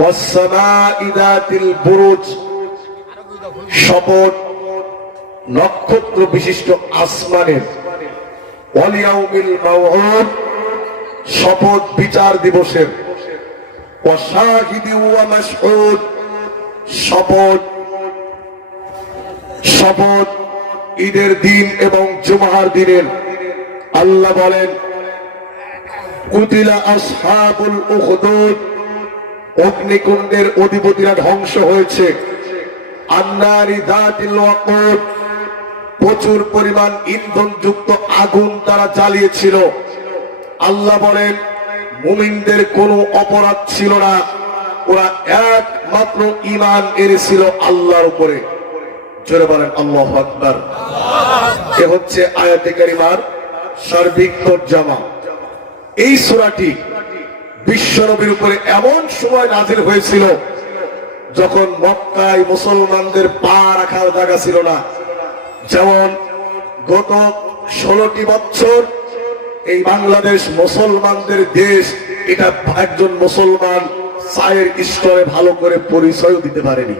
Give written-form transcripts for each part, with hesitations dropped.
ওয়াস-সামাঈ যাতিল বুরুজ, শপথ নক্ষত্র বিশিষ্ট আসমানের। ওয়াল ইয়াউমিল মাউউদ, শপথ বিচার দিবসের। ওয়া শাহিদি ওয়া মাশহুদ, শপথ ঈদের দিন এবং জুমার দিনের। আল্লাহ বলেন কুতিলা আসহাবুল উখদুদ, অগ্নিকুণ্ডের অধিপতিরা ধ্বংস হয়েছে। আন্নারি যাতিল ওয়াকুদ, প্রচুর পরিমাণ ইন্ধন যুক্ত আগুন তারা জ্বালিয়েছিল। আল্লাহ বলেন মুমিনদের কোনো অপরাধ ছিল না, ওরা একমাত্র ঈমান এনেছিল আল্লাহর উপরে। জোরে বলেন আল্লাহু আকবার। এ হচ্ছে আয়াতে কারিমার সার্বিক তরজমা। এই সূরাটি বিশ্বনবীর উপরে এমন সময় নাযিল হয়েছিল যখন মক্কায় মুসলমানদের পা রাখার জায়গা ছিল না। যেমন গত 16টি বছর এই বাংলাদেশ মুসলমানদের দেশ, এটা একজন মুসলমান চায়ের স্তরে ভালো করে পরিচয় দিতে পারেনি।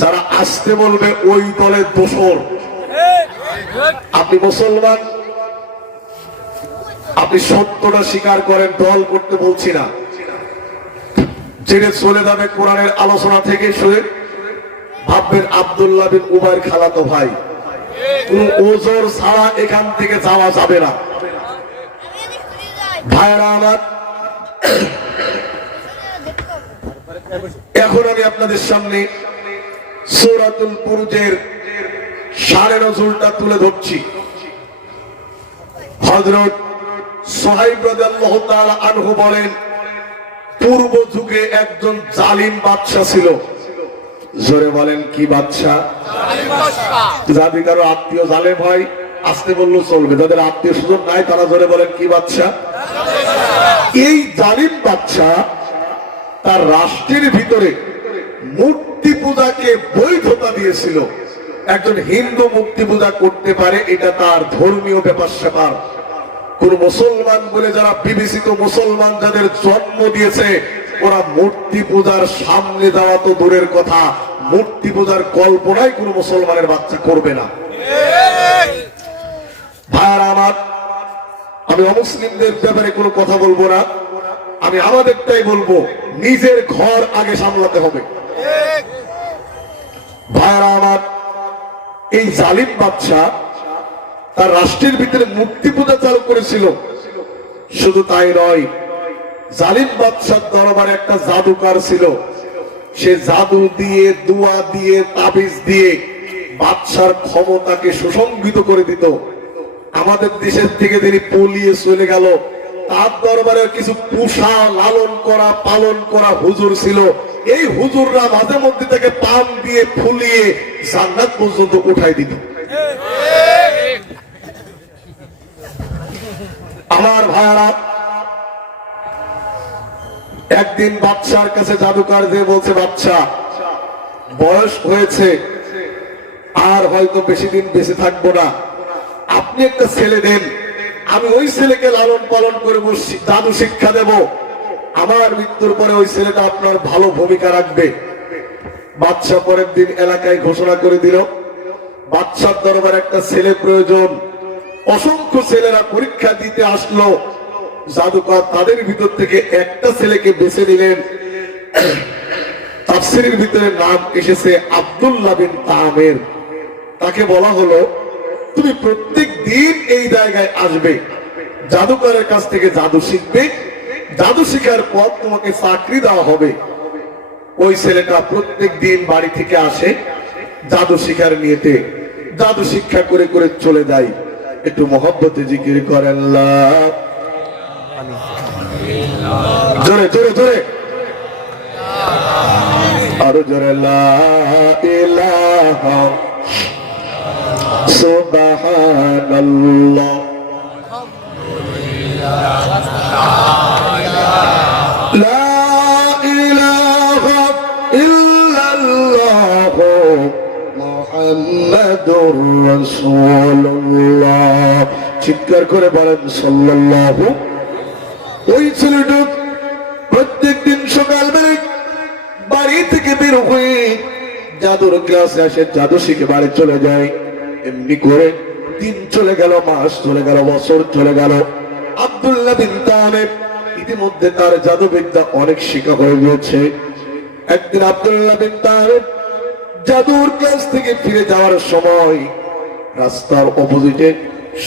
যারা আসতে বলবে ওই দলের দোসর। আপনি মুসলমান, আপনি সত্যটা স্বীকার করেন, দল করতে বলছি না। জেনে চলে যাবে কোরআনের আলোচনা থেকে শুনে ভাববেন আব্দুল্লাহ বিন উবাইর খালাতো ভাই। কোন ওজর ছাড়া এখান থেকে যাওয়া যাবে না। ভাইরা আমার, এখন আমি আপনাদের সামনে সূরাতুল বুরুজের শানে নজুলটা তুলে ধরছি। হযরত সুহাইব রাদিয়াল্লাহু তাআলা আনহু বলেন পূর্ব যুগে একজন জালিম বাদশা ছিল। জোরে বলেন কি বাদশা? জালিম বাদশা। যাদের কারো আত্মীয় জালেম হয় আসতে বললেও চলবে, যাদের আত্মীয় স্বজন নাই তারা জোরে বলেন কি বাদশা? এই জালিম বাদশা তার রাষ্ট্রের ভিতরে মূর্তি পূজাকে বৈধতা দিয়েছিল। একজন হিন্দু মূর্তি পূজা করতে পারে, এটা তার ধর্মীয় ব্যাপার স্যাপার। কোন মুসলমান বলে যারা বিবেচিত মুসলমান যাদের জন্ম দিয়েছে, ওরা মূর্তি পূজার সামনে যাওয়া তো দূরের কথা, মূর্তি পূজার কল্পনাই কোন মুসলমানের বাচ্চা করবে না। ভাইরা আমার, আমি অমুসলিমদের ব্যাপারে কোনো কথা বলবো না, আমি আমাদেরটাই বলবো। নিজের ঘর আগে সামলাতে হবে। ভাইরা আমার, এই জালিম বাদশা তার রাষ্ট্রের ভিতরে মূর্তি পূজা চালু করেছিল। শুধু তাই নয়, জালিম বাদশার দরবারে একটা জাদুকর ছিল। সে জাদু দিয়ে, দুয়া দিয়ে, তাবিজ দিয়ে বাদশার ক্ষমতাকে সুসংগঠিত করে দিত। আমাদের দেশের থেকে তিনি পলিয়ে চলে গেল, তার দরবারে কিছু পোষা লালন করা পালন করা হুজুর ছিল। এই হুজুররা মাঝে মধ্যে তাকে পান দিয়ে ফুলিয়ে জান্নাত পর্যন্ত উঠাই দিত। আমার ভাইরা, একদিন বাদশার কাছে জাদুকর যে বলছে, বাদশা বয়স হয়েছে, আর হয়তো বেশি দিন বেঁচে থাকবো না, আপনি একটা ছেলে দেন, আমি ওই ছেলেকে লালন পালন করবো, জাদু শিক্ষা দেব, আমার মৃত্যুর পরে ওই ছেলেটা আপনার ভালো ভূমিকা রাখবে। বাদশা পরের দিন এলাকায় ঘোষণা করে দিল বাদশার দরবারে একটা ছেলে প্রয়োজন। অসংখ্য ছেলেরা পরীক্ষা দিতে আসলো, জাদুকর তাদের ভিতর থেকে একটা ছেলেকে বেছে নিলেন। তাফসীরের ভিতরে নাম এসেছে আব্দুল্লাহ বিন তামের। তাকে বলা হলো তুমি প্রত্যেক দিন এই জায়গায় আসবে, জাদুকরের কাছ থেকে জাদু শিখবে, জাদু শিখার পর তোমাকে চাকরি দেওয়া হবে। ওই ছেলেটা প্রত্যেক দিন বাড়ি থেকে আসে, জাদু শিখার নিয়েতে জাদু শিক্ষা করে করে চলে যায়। একটু মহব্বতে জিকির করেন জোরে জোরে জোরে, আরো জোরে লা ইলাহা সুবহানাল্লাহ লা ইলাহা ইল্লাল্লাহ মুহাম্মাদুর রাসূলুল্লাহ। চিৎকার করে বলেন সাল্লাল্লাহু। ওই ছেলেটা প্রত্যেক দিন সকাল বাড়ি থেকে বের হয়ে জাদুর ক্লাসে আসে, জাদু শিখে বাড়ি চলে যায়। এমনি করে দিন চলে গেল, মাস চলে গেল, বছর চলে গেল। আব্দুল্লাহ বিন তামির ইতিমধ্যে তার জাদুবিদ্যা অনেক শিখা হয়ে গিয়েছে। একদিন আব্দুল্লাহ বিন তামির জাদুর ক্লাস থেকে ফিরে যাওয়ার সময় রাস্তার অপোজিটে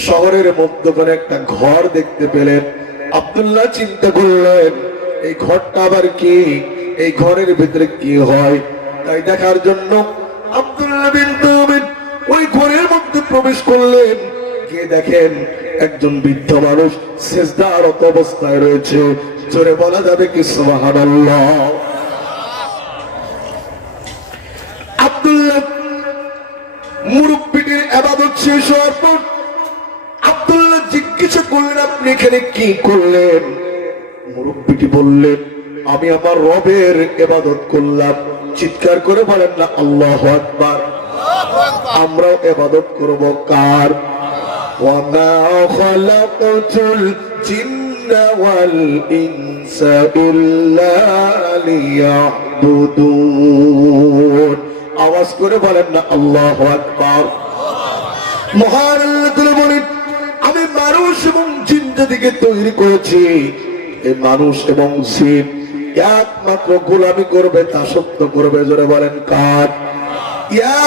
শহরের মধ্যখানে একটা ঘর দেখতে পেলেন। আব্দুল্লাহ চিন্তা করলেন, এই ঘরটা আবার কি, এই ঘরের ভিতরে কি হয়। তাই দেখার জন্য আব্দুল্লাহ বিন তামির ওই ঘরের মধ্যে প্রবেশ করলেন। গিয়ে দেখেন একজন বৃদ্ধ মানুষ সিজদারত অবস্থায় রয়েছে। জোরে বলা যাবে কি সুবহানাল্লাহ। আব্দুল্লাহ মুরব্বিটির ইবাদত শেষ হওয়ার পর আব্দুল্লাহ জিজ্ঞাসা করলেন, আপনি এখানে কি করলেন? মুরব্বিটি বললেন, আমি আমার রবের ইবাদত করলাম। চিৎকার করে বলেন না আল্লাহু আকবার। আমরাও ইবাদত করব কার? ওয়া মা খালাকতুল জিন্না ওয়াল ইনসা ইল্লা লিয়াবুদুন। আওয়াজ করে বলেন না আল্লাহু আকবার। মহান আল্লাহ তাআলা বলেন, আমি মানুষ এবং জিন জাতিকে তৈরি করেছি। এই মানুষ এবং জিন একমাত্র গোলামি করবে, দাসত্ব করবে। জোরে বলেন কার? ইয়া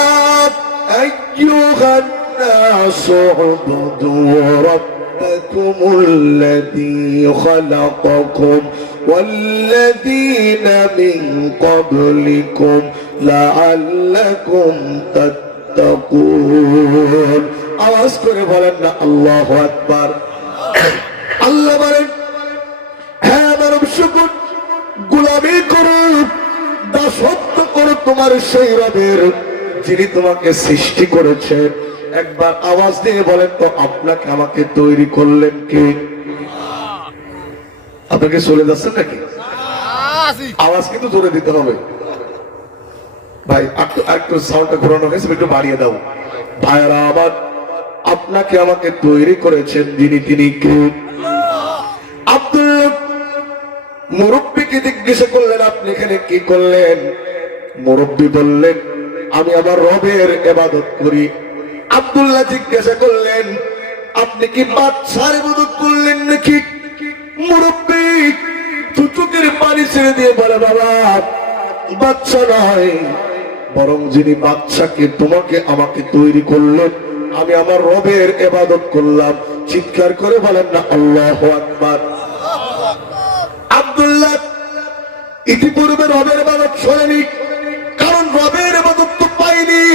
আইয়ুহান নাসু উবুদু রাব্বাকুমুল্লাযী খালাকাকুম ওয়াল্লাযীনা মিন ক্বাবলিকুম লাআল্লাকুম তাত্তাকুন। আওয়াজ করে বলেন না আল্লাহু আকবার। আল্লাহ বলেন, হ্যাঁ মানব সকল গোলামি করো, দাসত্ব করো তোমার সেই রবের যিনি তোমাকে সৃষ্টি করেছেন। একবার আওয়াজ দিয়ে বলেন তো, আপনাকে আমাকে তৈরি করলেন কে? আপনাকে চলে যাচ্ছেন নাকি? আওয়াজ কিন্তু জোরে দিতে হবে ভাই। একটু সাউন্ডটা ঘোরানো হয়েছে, একটু বাড়িয়ে দাও ভাইরা আমার। আপনাকে আমাকে তৈরি করেছেন যিনি, তিনি কে? আব্দুল্লাহ মুরব্বিকে জিজ্ঞাসা করলেন, আপনি এখানে কি করলেন? মুরব্বি বললেন, আমি আমার রবের ইবাদত করি। আব্দুল্লাহ জিজ্ঞাসা করলেন, আপনি কি বাদশার ইবাদত করলেন নাকি? মুরব্বি দু চোখের পানি ছেড়ে দিয়ে বলে, বাবা বাদশা নয়, বরং যিনি বাদশাকে তোমাকে আমাকে তৈরি করলেন, আমি আমার রবের ইবাদত করলাম। চিৎকার করে বলেন না আল্লাহু আকবার। আব্দুল্লাহ ইতিপূর্বে রবের ইবাদত শোনেনি, কারণ রবের ইবাদত তো পাইনি।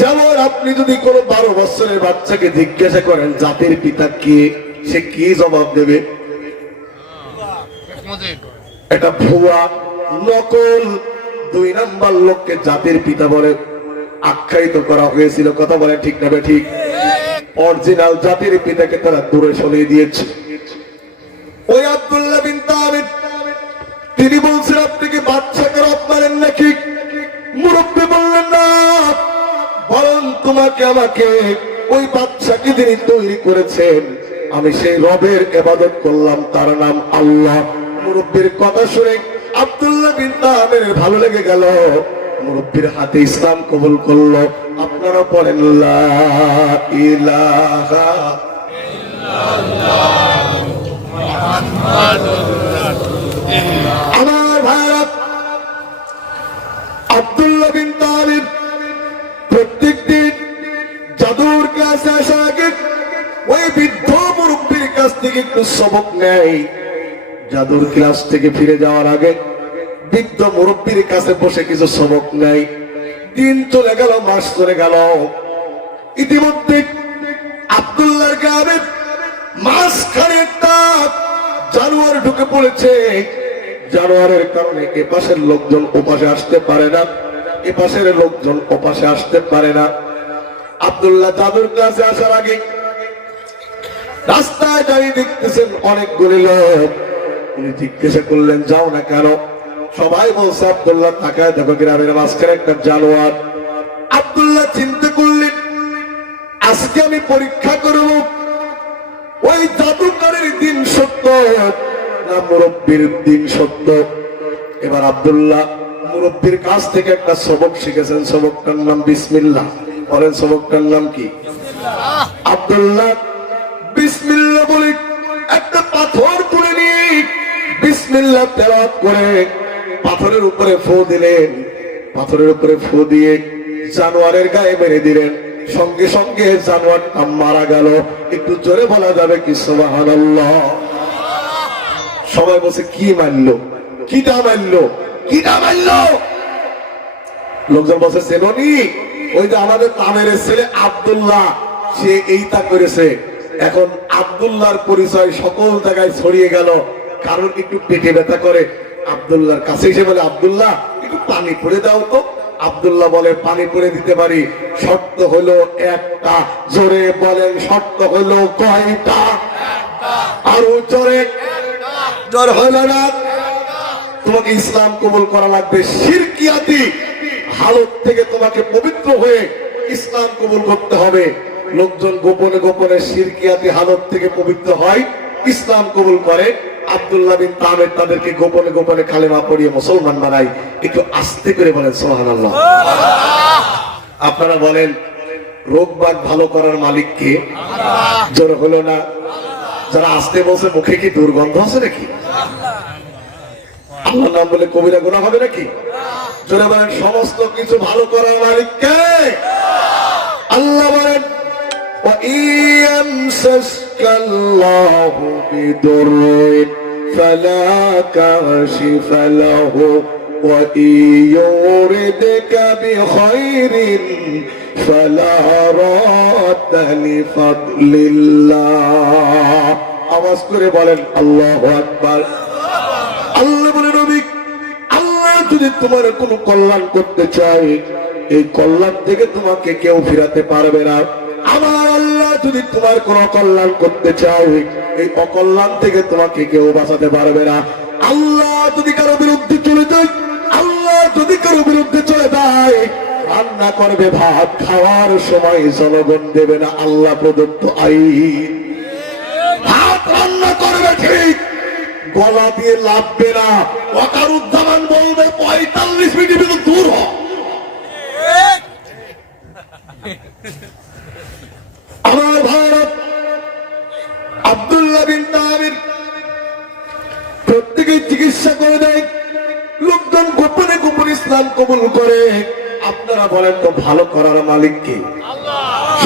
যেমন আপনি যদি কোনো 12 বছরের বাচ্চাকে জিজ্ঞাসা করেন জাতির পিতা কে, সে কি জবাব দেবে? এটা ভুয়া, নকল। 2 নাম্বার লোককে জাতির পিতা বলে আখ্যায়িত করা হয়েছিল। কথা বলে ঠিক না ঠিক? অরিজিনাল জাতির পিতাকে তারা দূরে সরিয়ে দিয়েছে। ওই আব্দুল্লাহ বিন তামির তিনি বলছেন, আপনি কি বাদশাকে রব মানেন নাকি? মুরব্বি বললেন, না, বরং তোমাকে আমাকে ওই বাদশাকে যিনি তৈরি করেছেন, আমি সেই রবের ইবাদত করলাম, তার নাম আল্লাহ। মুরব্বির কথা শুনে আব্দুল্লাহ বিন তামির ভালো লেগে গেল। মুরব্বির হাতে ইসলাম কবুল করলো। আপনারা পড়েন লা ইলাহা ইল্লাল্লাহ মুহাম্মাদুর রাসূলুল্লাহ। আমার ভাইরা, আব্দুল্লাহ বিন তামির প্রত্যেকদিন জাদুর ক্লাসে আসার আগে ওই বৃদ্ধ মুরব্বির কাছ থেকে একটু সবক নেয়। জাদুর ক্লাস থেকে ফিরে যাওয়ার আগে বৃদ্ধ মুরব্বির কাছে বসে কিছু সবক নেয়। দিন চলে গেল, মাস চলে গেল। ইতিমধ্যে আব্দুল্লাহর গ্রামে মাঝখানে একটা জানোয়ার ঢুকে পড়েছে। জানোয়ারের কারণে এ পাশের লোকজন ও পাশে আসতে পারে না, এ পাশের লোকজন ও পাশে আসতে পারে না। আব্দুল্লাহ জাদুর ক্লাসে আসার আগে রাস্তায় দাঁড়িয়ে দেখতেছেন অনেকগুলি লোক। উনি জিজ্ঞাসা করলেন, যাও না কেন? সবাই বলছে, আব্দুল্লাহ তাকায় দেখো গ্রামের মাঝখানে একটা জানোয়ার। আব্দুল্লাহ চিন্তা করলেন, আজকে আমি পরীক্ষা করব ওই জাদুকরের দিন সত্য না মুরব্বির দিন সত্য। এবার আব্দুল্লাহ মুরব্বীর কাছ থেকে একটা সবক শিখেছেন, সবকটার নাম বিসমিল্লাহ। বলেন সবকটার নাম কি? আব্দুল্লাহ বিসমিল্লাহ বলে একটা পাথর তুলে নিয়ে বিসমিল্লাহ তেলাওয়াত করে পাথরের উপরে ফু দিলেন। পাথরের উপরে ফু দিয়ে জানোয়ারের গায়ে মেরে দিলেন। সঙ্গে সঙ্গে জানোয়ারটা মারা গেল। একটু জোরে বলা যাবে কি সুবহানাল্লাহ? সবাই বলছে কি মারলো, কিটা মারলো, কিটা মারলো? লোকজন বলছে চেননি, ওই যে আমাদের তামেরের ছেলে আব্দুল্লাহ, সে এইটা করেছে। এখন আব্দুল্লাহর পরিচয় সকল জায়গায় ছড়িয়ে গেল। কারণ একটু পেটে ব্যথা করে, আব্দুল্লাহর কাছে এসে বলে আব্দুল্লাহ একটু পানি পড়ে দাও তো। আব্দুল্লাহ বলে পানি পড়ে দিতে পারি, শর্ত হলো একটা। জোরে বলেন শর্ত হলো কয়টা? আরো জোরে। জোর হলো না? তোমাকে ইসলাম কবুল করা লাগবে, শিরকিয়াতি হালত থেকে তোমাকে পবিত্র হয়ে ইসলাম কবুল করতে হবে। লোকজন গোপনে গোপনে শিরকিয়াতি হালত থেকে পবিত্র হয়, ইসলাম কবুল করে। আব্দুল্লাহ বিন তামের তাদেরকে গোপনে গোপনে কালেমা পড়িয়ে মুসলমান বানায়। একটু আস্তে করে বলেন সুবহানাল্লাহ। আপনারা বলেন রোগ বাগ ভালো করার মালিক কে? জোর হলো না? যারা আস্তে বলছে মুখে কি দুর্গন্ধ আছে নাকি? আল্লাহর নাম বলে কবিরা গুনাহ হবে নাকি? জোরে বলেন সমস্ত কিছু ভালো করার মালিক কে? আল্লাহ বলেন وَإِيَمْسَسْكَ اللَّهُ بِضُرٍّ فَلَا كَاشِفَ لَهُ وَإِن يُرِدْكَ بِخَيْرٍ فَلَا رَادَّ لِفَضْلِ اللَّهِ। আওয়াজ করে বলেন আল্লাহু আকবার। আল্লাহ বলেন নবী, আল্লাহ যদি তোমার কোনো কল্যাণ করতে চায়, এই কল্যাণ থেকে তোমাকে কেউ ফিরাতে পারবে না। আমার আল্লাহ যদি তোমার কোন অকল্যাণ করতে চায়, এই অকল্যাণ থেকে তোমাকে কেউ বাঁচাতে পারবে না। আল্লাহ যদি কারো বিরুদ্ধে চলে যায়, আল্লাহ যদি কারো বিরুদ্ধে চলে যায়, রান্না করবে ভাত, খাওয়ার সময় জনগণ দেবে না, আল্লাহ প্রদত্ত আইন। ভাত রান্না করবে ঠিক, গলা দিয়ে লাভবে না। ওয়াকারুজ্জামান বলবে 45 মিনিট দূর হ। আমার ভারত আব্দুল্লাহ বিন তামির প্রত্যেকে চিকিৎসা করে দেয়। লোকজন গোপনে গোপনে ইসলাম কবুল করে। আপনারা বলেন তো ভালো করার মালিক কে?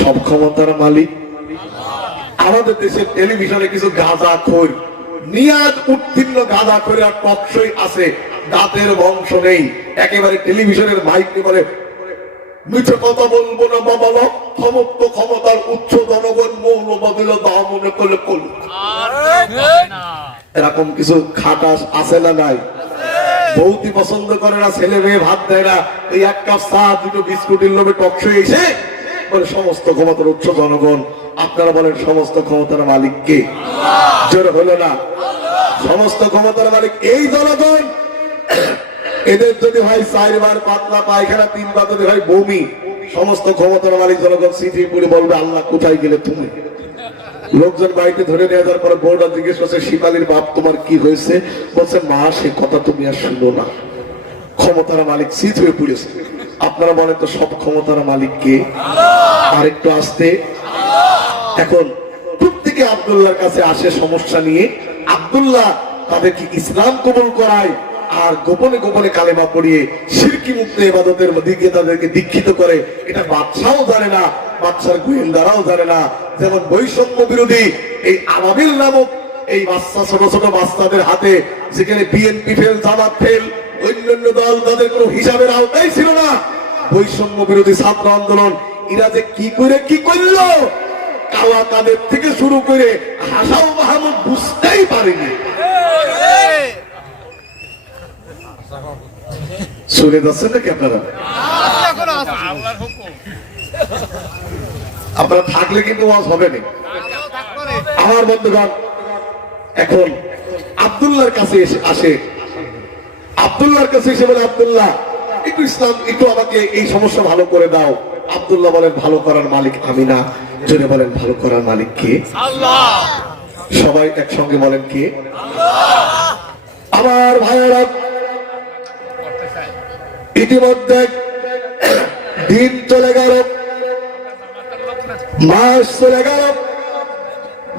সব ক্ষমতার মালিক। আমাদের দেশের টেলিভিশনে কিছু গাঁজাখোর, নিয়াদ উত্তীর্ণ গাঁজাখোর আর টকশই আছে, দাঁতের বংশ নেই। একেবারে টেলিভিশনের মাইক নিয়ে বলে মিঠে কথা বলবো না বাবা, সমস্ত ক্ষমতার উচ্চ জনগণ মৌলবাদীর দাম মনে করলে করল। এরকম কিছু খাটাস আছে না নাই? বৌদি পছন্দ করে না, ছেলে মেয়ে ভাত দেয় না, এই এক কাপ চা দুটো বিস্কুটের লোভে টকশই এসে বলে সমস্ত ক্ষমতার উচ্চ জনগণ। আপনারা বলেন সমস্ত ক্ষমতার মালিক কে? জোর হলো না? সমস্ত ক্ষমতার মালিক এই জনগণ। এদের যদি হয় 4 বার পাতলা পায়খানা, 3 বার যদি হয় বমি, সমস্ত ক্ষমতার মালিক জনগণ চিঠি পড়ে বলবে আল্লাহ কোথায় গেলে তুমি? লোকজন বাড়িতে ধরে নিয়ে যাওয়ার পরে বউটা জিজ্ঞেস করছে শিপালির বাপ তোমার কি হয়েছে? বলছে মা সে কথা তুমি আর শুনো না। ক্ষমতার মালিক চিত হয়ে পড়েছে। আপনারা বলেন তো সব ক্ষমতার মালিক কে? আর একটু আসতে। এখন প্রত্যেকে আব্দুল্লাহর কাছে আসে সমস্যা নিয়ে। আব্দুল্লাহ তাদেরকে ইসলাম কবুল করায় আর গোপনে গোপনে কালেমা পড়িয়ে শিরকি মুক্ত ইবাদতের দিকে তাদেরকে দীক্ষিত করে। এটা বাদশাও জানে না, বাদশার গোয়েন্দারাও জানে না। যেমন বৈষম্য বিরোধী এই আলামিল নামক এই বাচ্চা, ছোট ছোট বাচ্চাদের হাতে, যেখানে বিএনপি ফেল, জামাত ফেল, অন্যান্য দল তাদের কোনো হিসাবের আওতায় ছিল না। বৈষম্য বিরোধী ছাত্র আন্দোলন, এরা যে কি করে কি করলো, কাওয়া কাদের থেকে শুরু করে হাসাও মাহমুদ বুঝতেই পারেনি। শুনে যাচ্ছেন নাকি আপনারা? আপনারা থাকলে কিন্তু ওয়াজ হবে না। আমার বন্ধুগণ এখন আব্দুল্লাহর কাছে আসে। আব্দুল্লাহর কাছে এসে বলে আব্দুল্লাহ একটু ইসলাম, একটু আমাকে এই সমস্যা ভালো করে দাও। আব্দুল্লাহ বলেন ভালো করার মালিক আমি না। জোরে বলেন ভালো করার মালিক কে? আল্লাহ। সবাই একসঙ্গে বলেন কে? আল্লাহ। আমার ভাইয়েরা ইতিমধ্যে দিন চলে গেল, মাস চলে গেল,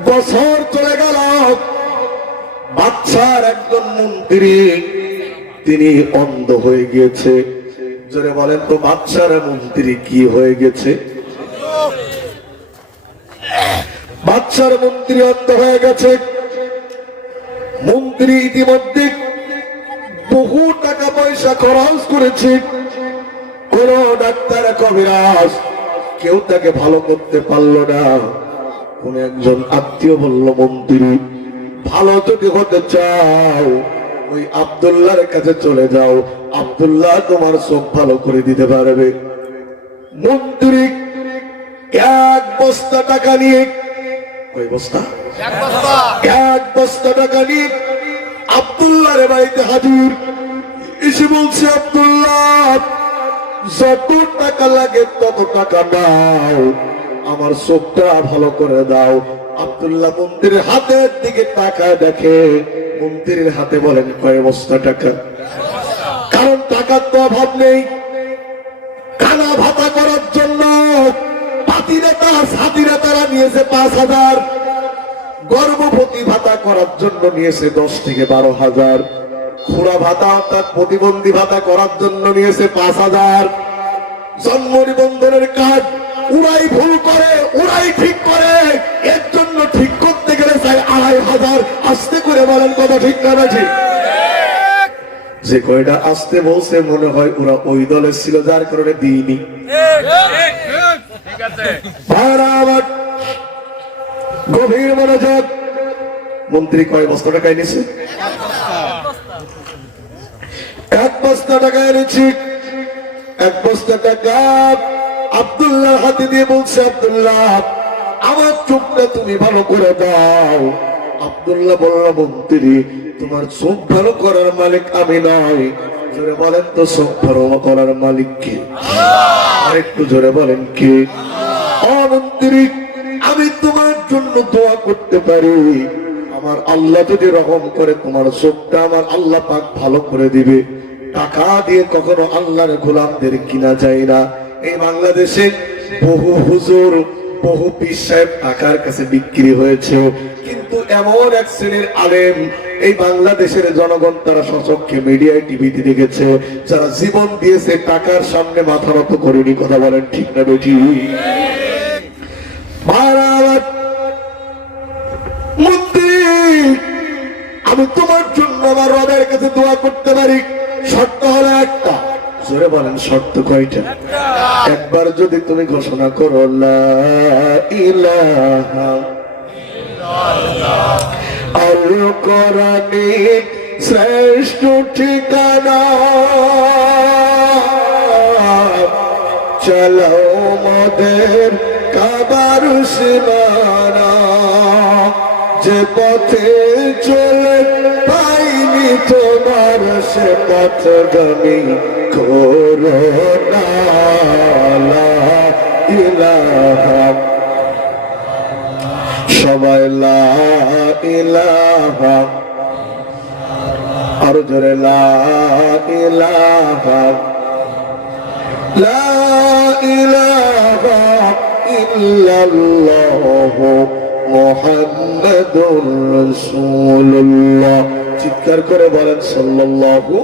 বছর চলে গেল। বাদশার একজন মন্ত্রী তিনি অন্ধ হয়ে গিয়েছে। জোরে বলেন তো বাদশার মন্ত্রী কি হয়ে গেছে? বাদশার মন্ত্রী অন্ধ হয়ে গেছে। মন্ত্রী ইতিমধ্যে বহু টাকা পয়সা খরচ করেছে, কোন ডাক্তার কবিরাজ কেউ তাকে ভালো করতে পারলো না। কোন একজন আত্মীয় বলল, মন্ত্রী ভালো যদি হতে চাও ওই আব্দুল্লাহর কাছে চলে যাও, আব্দুল্লাহ তোমার চোখ ভালো করে দিতে পারবে। মন্ত্রী এক বস্তা টাকা নিয়ে, ওই বস্তা এক বস্তা টাকা নিয়ে আব্দুল্লাহর বাড়িতে হাজির। এসে বলছে, আব্দুল্লাহ যত টাকা লাগে তত টাকা দাও, আমার চোখটা ভালো করে দাও। আব্দুল্লাহ মন্ত্রীর হাতের দিকে টাকা দেখে, মন্ত্রীর হাতে বলেন কয় বস্তা টাকা? কারণ টাকার তো অভাব নেই। কানা ভাতা করার জন্য পাতিনেতা সাথীনেতারা নিয়েছে 5,000, গর্ভবতী ভাতা করার জন্য নিয়েছে 10 থেকে 12,000, খুড়া ভাতা অর্থাৎ প্রতিবন্ধী ভাতা করার জন্য নিয়েছে 5,000, জন্ম নিবন্ধনের কার্ড ওরাই ভুল করে ওরাই ঠিক করে, এর জন্য ঠিক করতে গেলে চাই 2,500। আস্তে করে বলেন কথা ঠিক না ঠিক? যে কয়টা আসতে বলছে মনে হয় ওরা ওই দলের ছিল, যার কারণে দিইনি। গভীর মনোযোগ। মন্ত্রী কয় বস্তা টাকা এনেছে? 1 বস্তা টাকা এনেছি। 1 বস্তা টাকা আব্দুল্লাহ হাতে দিয়ে বলছে, আব্দুল্লাহ আমার চোখটা তুমি ভালো করে দাও। আব্দুল্লাহ বলল, মন্ত্রী তোমার চোখ ভালো করার মালিক আমি নয়। জোরে বলেন তো চোখ ভালো করার মালিক কে? আর একটু জোরে বলেন কে? ও মন্ত্রী, আমি তোমার জন্য দোয়া করতে পারি, আমার আল্লাহ যদি রহম করে তোমার চোখটা আমার আল্লাহ পাক ভালো করে দিবে। টাকা দিয়ে কখনো আল্লাহর গোলামদের কিনা যায় না। এই বাংলাদেশে বহু হুজুর বহু পীর সাহেব টাকার কাছে বিক্রি হয়েছে, কিন্তু এমন এক শ্রেণীর আলেম এই বাংলাদেশের জনগণ তারা সচক্ষে মিডিয়ায় টিভিতে দেখেছে, যারা জীবন দিয়েছে টাকার সামনে মাথা নত করেনি। কথা বলেন ঠিক না বেঠি? মন্ত্রী আমি তোমার জন্য আমার রবের কাছে দোয়া করতে পারি, শর্ত হলো একটা। জোরে বলেন শর্ত কয়টা? একবার যদি তুমি ঘোষণা করো লা ইলাহা ইল্লাল্লাহ, আল কোরআনে শ্রেষ্ঠ ঠিকানা, চলো মোদের কাবার সীমানা, যে পথে চলে পাইনি তোমার সে পথগামী করো না, লা ইলাহা, সবাই লা ইলাহা, আর জোরে লা ইলাহা, লা ইলাহা ইল্লাল্লাহ মুহাম্মাদুর রাসূলুল্লাহ। চিৎকার করে বলেন সাল্লাল্লাহু।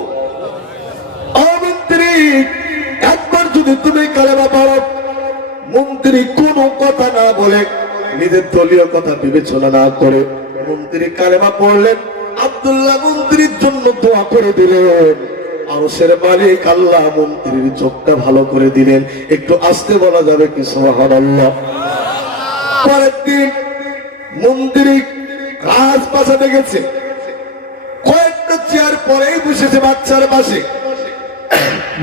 মন্ত্রী একবার যদি তুমি কালেমা পড়ো, মন্ত্রী কোনো কথা না বলে নিজের দলীয় কথা বিবেচনা না করে মন্ত্রী কালেমা পড়লেন। আব্দুল্লাহ মন্ত্রীর জন্য দোয়া করে দিলেন। আরশের মালিক আল্লাহ মন্ত্রীর চোখটা ভালো করে দিলেন। একটু আস্তে বলা যাবে কি সুবহানাল্লাহ? পরের দিন মন্ত্রী রাজপ্রাসাদে গেছে, কয়েকটা চেয়ার পরেই বসেছে বাচ্চার পাশে।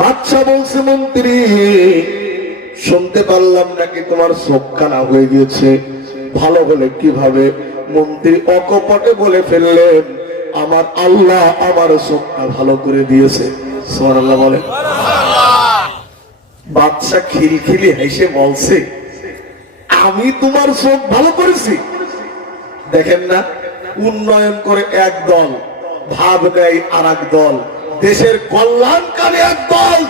বাচ্চা বলছে, মন্ত্রী শুনতে পারলাম নাকি তোমার চোখ কানা হয়ে গিয়েছে, ভালো হলে কিভাবে? মন্ত্রী অকপটে বলে ফেললেন, আমার আল্লাহ আমার চোখটা ভালো করে দিয়েছে। সুবহানাল্লাহ বলে। বাচ্চা খিলখিলি হেসে বলছে, আমি তোমার চোখ ভালো করেছি? দেখেন না, উন্নয়ন করে এক দল, ভাব নেয় আর এক দল, দেশের কল্যাণকারী এক দল,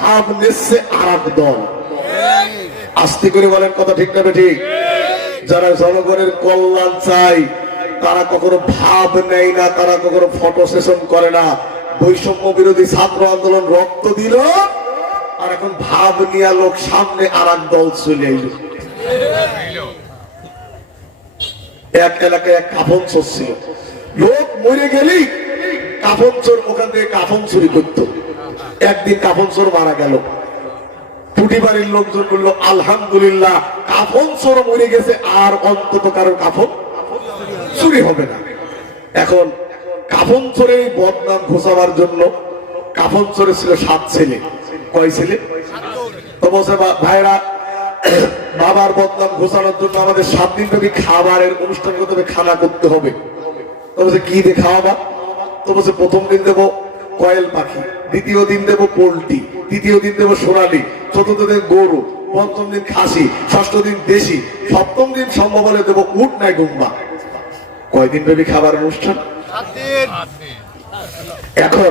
ভাব নিচ্ছে আর এক দল। আস্তে করে বলেন, কথা ঠিক না ঠিক? যারা জনগণের কল্যাণ চাই তারা কখনো ভাব নেয় না, তারা কখনো ফটো সেশন করে না। বৈষম্য বিরোধী ছাত্র আন্দোলন রক্ত দিল, আর এখন ভাব নিয়ে লোক সামনে আর এক দল চলে এলো। এক এলাকায় এক কাফন চোর ছিল, লোক মরে গেলেই কাফন চোর ওখান থেকে কাফন চুরি করত। একদিন কাফন চোর মারা গেল, টুটি বাড়ির লোকজন বলল আলহামদুলিল্লাহ কাফন চোর মরে গেছে, আর অন্তত কারো কাফন চুরি হবে না। এখন কাফন চোরের বদনাম ঘোষাবার জন্য, কাফন চোরে ছিল 7 ছেলে। কয় ছেলে? তো বলছে ভাইরা, বাবার বদনাম ঘোষানোর জন্য আমাদের 7 দিন ব্যাপী খাবারের অনুষ্ঠান করতে হবে, খানা করতে হবে। তো বলছে কি দিয়ে খাওয়াবা? তো বলছে প্রথম দিন দেবো কয়েল পাখি, দ্বিতীয় দিন দেবো পোল্ট্রি, তৃতীয় দিন দেবো সোনালি, চতুর্থ দিন গরু, পঞ্চম দিন খাসি, ষষ্ঠ দিন দেশি, সপ্তম দিন সম্ভব হলে দেবো উট নাই ডুম্বা। কয়দিন ব্যাপী খাবার অনুষ্ঠান? এখন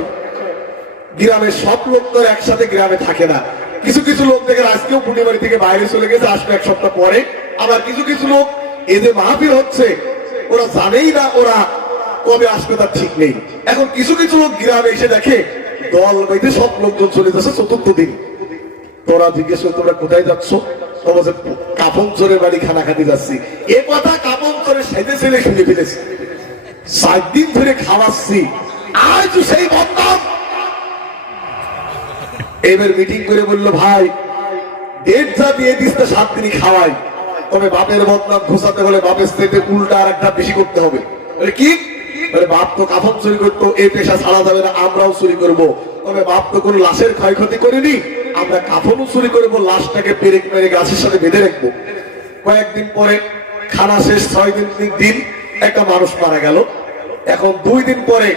গ্রামের সব লোক তো একসাথে গ্রামে থাকে না। কিছু কিছু লোক দেখে আজকেও পুটিবাড়ি থেকে বাইরে চলে গেছে, আসবে 1 সপ্তাহ পরে। আবার কিছু কিছু লোক এদের মাহফিল হচ্ছে ওরা জানেই না ওরা কবে আসবে তার ঠিক নেই। এখন কিছু কিছু লোক গ্রামে এসে দেখে দল বেঁধে সব লোকজন চলে যাচ্ছে 4র্থ দিন। তোরা জিজ্ঞেস করে তোমরা কোথায় যাচ্ছ? তো বলছে কাফন চোরের বাড়ি খানা খাতে যাচ্ছি। এ কথা কাফন চোরের সাথে ছেলে শুনে ফেলেছে। 7 দিন ধরে খাওয়াচ্ছি, আজ সেই বদনাম। এবার মিটিং করে বললো ভাই ডেট যা দিয়ে দিস তা 7 দিনই খাওয়াই, তবে বাপের বদনাম ঘোষাতে হলে বাপের থেকে উল্টা আর একটা বেশি করতে হবে। বলে কি? বলে বাপ তো কাফন চুরি করতো, এই পেশা ছাড়া যাবে না, আমরাও চুরি করবো। তবে বাপ তো কোনো লাশের ক্ষয়ক্ষতি করেনি, আমরা কাফনও চুরি করবো, লাশটাকে পেরেক মেরে গাছের সাথে বেঁধে রাখবো। কয়েকদিন পরে খানা শেষ, 6 দিন একটা মানুষ মারা গেল। এখন 2 দিন পরে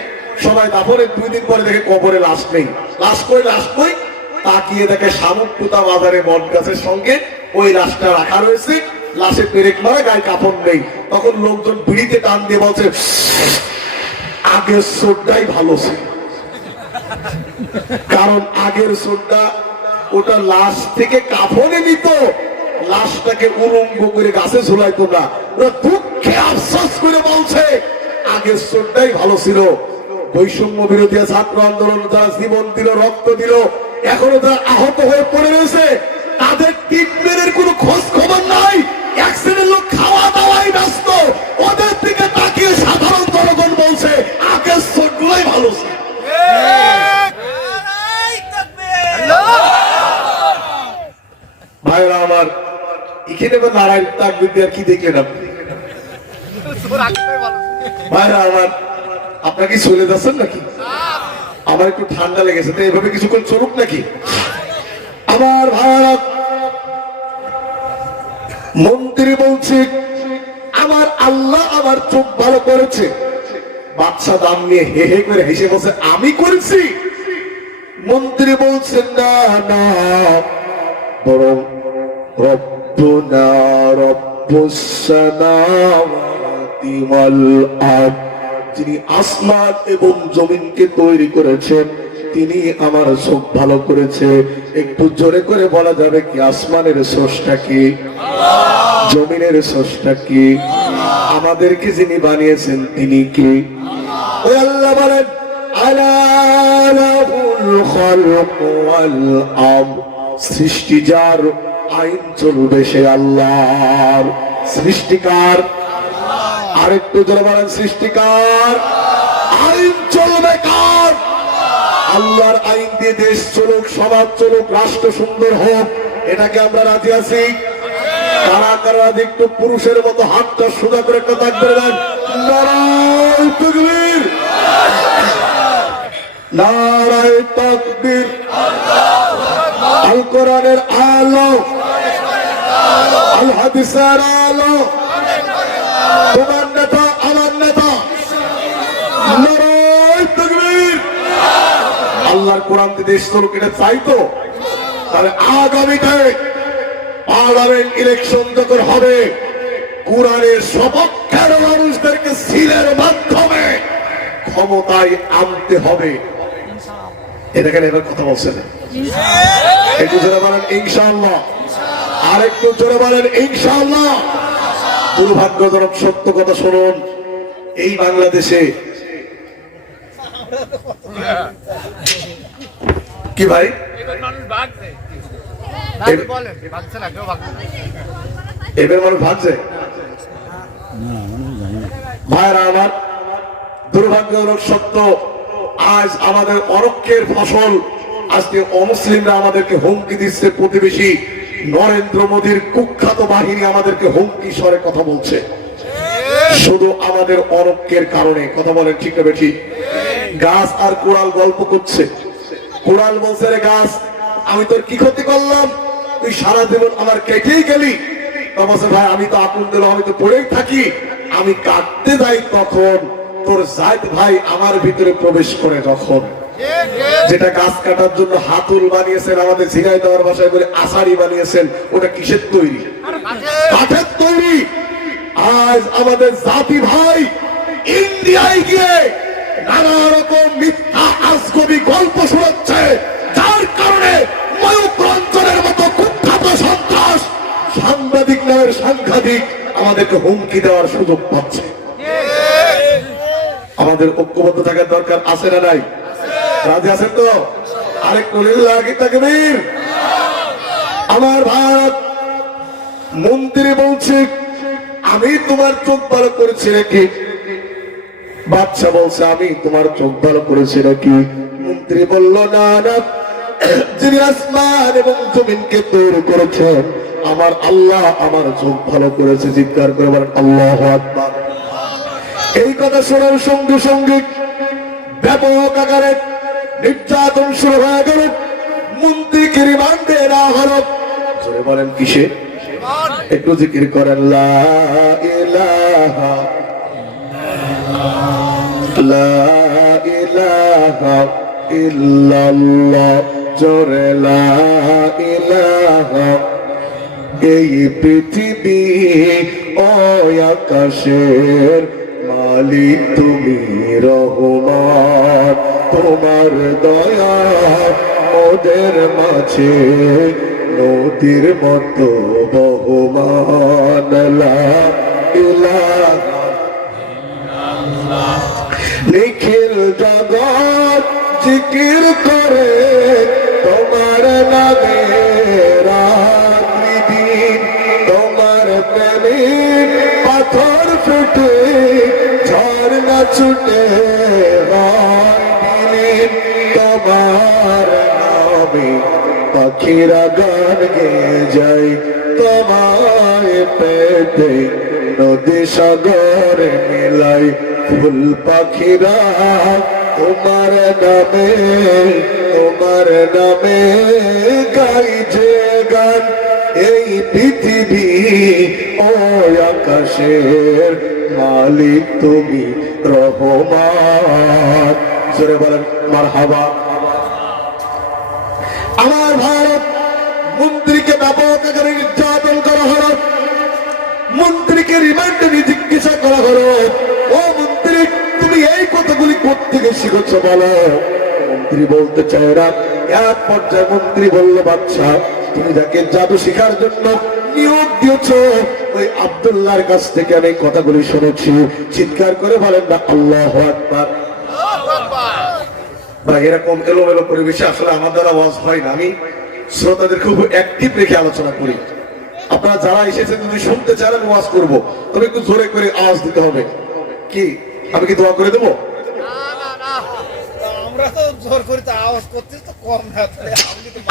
সবাই দাফনের 2 দিন পরে দেখে কবরে লাশ নেই। লাশ কই তাকিয়ে দেখে শামুকপুতা বাজারে বট গাছের সঙ্গে ওই লাশটা রাখা রয়েছে, লাশে পেরেক মারা, গায়ে কাপড় নেই। তখন লোকজন বিড়িতে টান দিয়ে বলছে আগের চোরটাই ভালো ছিল, কারণ আগের চোরটা ওটা লাশ থেকে কাফনে নিত, লাশটাকে উলঙ্গ করে গাছে ঝুলাইতো না। দুঃখে আফসোস করে বলছে আগের চোরটাই ভালো ছিল। বৈষম্য বিরোধী ছাত্র আন্দোলন যারা জীবন দিল, রক্ত দিল, এখনো যারা আহত হয়ে পড়ে রয়েছে, তাদের ট্রিটমেন্টের কোনো খোঁজ খবর নাই। 1 শ্রেণীর লোক খাওয়া দাওয়াই ব্যস্ত, ওদের দিকে তাকিয়ে সাধারণ জনগণ বলছে আগের চোরগুলোই ভালো ছিল। ভাইরা আমার, এখানে নারায়ণ তাকবীর দিয়ে কি দেখলেন আপনি? ভাইরা আমার, আপনার কি চলে যাচ্ছেন নাকি? আমার একটু ঠান্ডা লেগেছে, তো এইভাবে কিছুক্ষণ চলুক নাকি? আমার ভাইরা, মন্ত্রী বলছে আমার আল্লাহ আমার চোখ ভালো করেছে। বাদশা দাম নিয়ে হে হে করে হেসে বলছে আমি করেছি। মন্ত্রী বলছে না না, বরং রব্বুনা রব্বুস সামাওয়াতি ওয়াল আরদ, যিনি আসমান এবং জমিনকে তৈরি করেছেন তিনি আমার চোখ ভালো করেছে। একটু জোরে করে বলা যাবে কি আসমানের স্রষ্টা কি? জমিনের স্রষ্টা কি? আমাদেরকে যিনি বানিয়েছেন তিনি কি? ওই আল্লাহ বলেন আলা লাহুল খালক ওয়াল আমর, সৃষ্টি যার, আইন চলবে সে আল্লাহর। সৃষ্টিকার, আরেকটু জোরে বলেন সৃষ্টিকার, আইন চলবে কার? আল্লাহর আইন দিয়ে দেশ চলুক, সমাজ চলুক, রাষ্ট্র সুন্দর হোক, এটাকে আমরা রাজি আছি। কারা কারা একটু পুরুষের মতো হাতটা সোজা করে একটা তাকবীর দেন। নারায়ে তাকবীর, নারায়ে তাকবীর। আল কোরআনের আলো, আল হাদিসের আলো, তোমার নেতা আমার নেতা, নারায়ে তাকবীর। আল্লাহর কোরআন দিয়ে দেশ চলুক, এটা চাই তো? তাহলে আগামীতে পার্লামেন্ট ইলেকশন যখন হবে, কোরআনের সপক্ষের মানুষদেরকে সিলের মাধ্যমে ক্ষমতায় আনতে হবে। দেখেন এবার কথা বলছে না, একটু জোরে বলেন ইনশাআল্লাহ, আর একটু জোরে বলেন ইনশাআল্লাহ। দুর্ভাগ্যজনক সত্য কথা শুনুন, এই বাংলাদেশে কি ভাই এবার মানুষ ভাগছে ভাইরা আমার, দুর্ভাগ্যজনক সত্য, আজ আমাদের অরক্ষের ফসল আজকে অমুসলিমরা আমাদেরকে হুমকি দিচ্ছে। প্রতিবেশী নরেন্দ্র মোদীর কুখ্যাত বাহিনী আমাদেরকে হুমকি স্বরে কথা বলছে, শুধু আমাদের অরক্ষের কারণে। কথা বলেন ঠিক না বেঠি? গাছ আর কোড়াল গল্প করছে, কোড়াল বলছে রে গাছ আমি তোর কি ক্ষতি করলাম, তুই সারা জীবন আমার কেটেই গেলি। বলছে ভাই আমি তো আপন দিল, আমি তো পড়েই থাকি, আমি কাটতে যাই তখন তোর জায়েদ ভাই আমার ভিতরে প্রবেশ করে। যখন যেটা গাছ কাটার জন্য হাতুল বানিয়েছেন, আমাদের ঝিনাই দেওয়ার ভাষায় বলে আষাঢ়ি বানিয়েছেন, ওটা কিসের তৈরি? কাঠের তৈরি। আজ আমাদের জাতি ভাই ইন্ডিয়ায় গিয়ে নানা রকম মিথ্যা আজগবি গল্প শোনাচ্ছে, যার কারণে ময়ূখ অঞ্চলের মতো কুখ্যাত সন্ত্রাস সাংবাদিক নামের সাংঘাতিক আমাদেরকে হুমকি দেওয়ার সুযোগ পাচ্ছে। আমাদের ঐক্যবদ্ধ থাকার দরকার আছে না নাই? রাজি আছেন তো? আরেকটু লিল্লাহ কি তাকবীর। আমার ভারত মন্ত্রী বলছে আমি তোমার চোখ ভালো করেছি নাকি? বাদশা বলছে আমি তোমার চোখ ভালো করেছি নাকি? মন্ত্রী বলল না না, যিনি আসমান এবং জমিনকে তৈরি করেছেন আমার আল্লাহ আমার চোখ ভালো করেছে। চিৎকার করে বলেন আল্লাহু আকবার। এই কথা শোনার সঙ্গে সঙ্গে ব্যাপক আকারে নির্যাতন শুরু হয়ে গেল। মন্ত্রীকে রিমান্ডে নেওয়া হলো। জোরে বলেন কিসে? একটু জিকির করেন লা ইলাহা লা ইলাহা ইল্লাল্লাহ, জোরে লা ইলাহা। এই পৃথিবী ও আকাশের মালিক তুমি রহমান, তোমার দয়া ওদের মাঝে নদীর মতো বহমান। লা ইলাহা নিখিল জগৎ জিকির করে তোমার নামে রাত্রি দিন, তোমার প্রেমের পাথর ফুটে ঝর্ণা ছুটে দিন, তোমার নামে পাখিরা গান গেয়ে যায়, তোমায় পেতে নদী সাগর মেলাই, ফুল পাখিরা তোমার নামে গাইছে গান। এই পৃথিবী ও আকাশের মালিক তুমি রহমান। জোরে বলেন মারহাবা। আমার ভারত মন্ত্রীকে ব্যাপক আকারে নির্যাতন করা হলো, মন্ত্রীকে রিমান্ডে জিজ্ঞাসা করা হলো, ও মন্ত্রী তুমি এই কথাগুলি কোত্থেকে শিখেছ বলো। মন্ত্রী বলতে চায় না। এক পর্যায়ে মন্ত্রী বলল বাদশা তুমি যাকে জাদু শিখার জন্য নিয়োগ দিয়েছ ওই আব্দুল্লাহর কাছ থেকে আমি কথাগুলি শুনেছি। চিৎকার করে বলেন না আল্লাহু আকবার। বা এরকম এলোমেলো পরিবেশে আসলে আমার দ্বারা ওয়াজ হয় না, আমি শ্রোতাদের খুব অ্যাক্টিভ রেখে আলোচনা করি। আপনারা যারা এসেছেন যদি শুনতে চান আমি ওয়াজ করবো, তবে একটু জোরে করে আওয়াজ দিতে হবে। কি আমি কি দোয়া করে দেবো?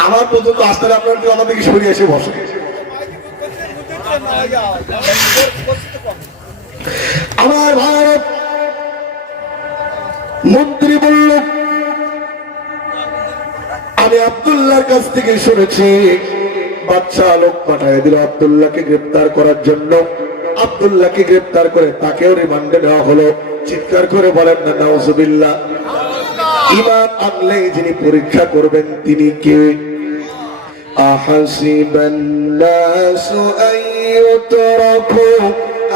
আমার পর্যন্ত আসতে আপনার আমাদেরকে সরিয়ে এসে বসে। আমার ভারত মন্ত্রী বলল আমি আব্দুল্লাহর কাছ থেকে শুনেছি। বাদশা লোক পাঠায় দিল আব্দুল্লাহকে গ্রেফতার করার জন্য। আব্দুল্লাহকে গ্রেফতার করে তাকেও রিমান্ডে নেওয়া হলো। চিৎকার করে বলেন না নাউজুবিল্লাহ। ইমান আনলে যিনি পরীক্ষা করবেন তিনি কে? আহাসিবান নাসু আইয়ুতরাকু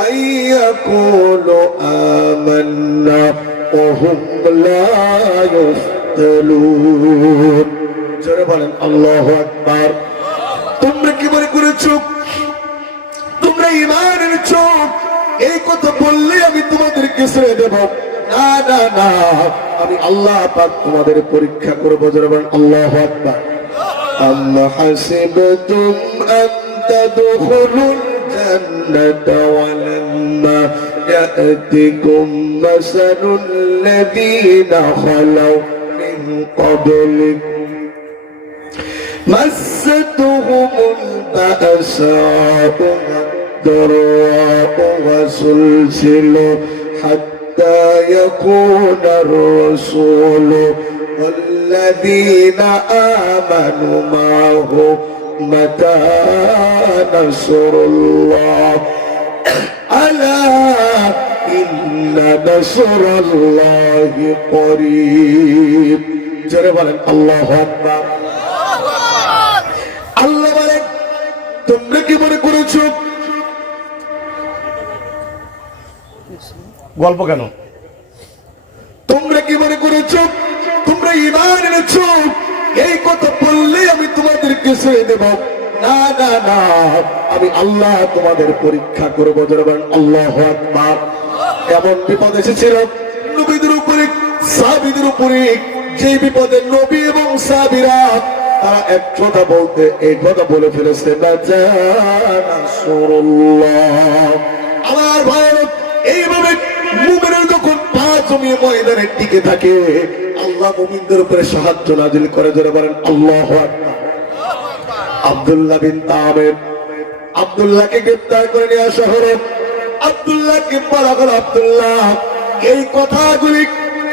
আইয়াকুলু আমান্না ওয়া হুম লা ইফতালুন। বলেন আল্লাহু আকবার। তোমরা কি মনে করেছো তোমরা ঈমান এনেছো এই কথা বললে আমি তোমাদেরকে ছেড়ে দেব? না না না, আমি আল্লাহ পাক তোমাদের পরীক্ষা করব। জোরে বলেন আল্লাহু আকবার। আম হাসিবতুম আন তাদখুলুল জান্নাতা ওয়ালাম্মা ইয়াতিকুম মাসালুল লাযীনা খালাউ মিন ক্বাবলিকুম মাসসাতুহুমুল বা'সাউ والضراء وزلزلوا حتى يكون الرسول والذين آمنوا معه متى نصر الله ألا إن نصر الله قريب। জোরে বলেন আল্লাহু আকবার। আল্লাহ বলেন তোমরা কি মনে করেছো? গল্প কেন? তোমরা কি মনে করেছো তোমরা ঈমান এনেছো এই কথা বললে আমি তোমাদেরকে ছেড়ে দেব? না না না, আমি আল্লাহ তোমাদের পরীক্ষা করব। জোরে আল্লাহু আকবার। এমন বিপদ এসেছিল নবীদের উপরে সাহাবীদের উপরে, যে বিপদে নবী এবং সাহাবীরা তারা এক কথা বলতে এই কথা বলে ফেলেছে, আমার ভারত। এইভাবে মুমিনের যখন পা জমিয়ে ময়দানে টিকে থাকে আল্লাহ মুমিনদের উপরে সাহায্য নাজিল করে। জোরে বলেন আল্লাহু আকবার। আব্দুল্লাহ বিন তামির, আব্দুল্লাহকে গ্রেফতার করে নিয়ে আসা হলো। আব্দুল্লাহকে বলা হলো, আব্দুল্লাহ এই কথাগুলি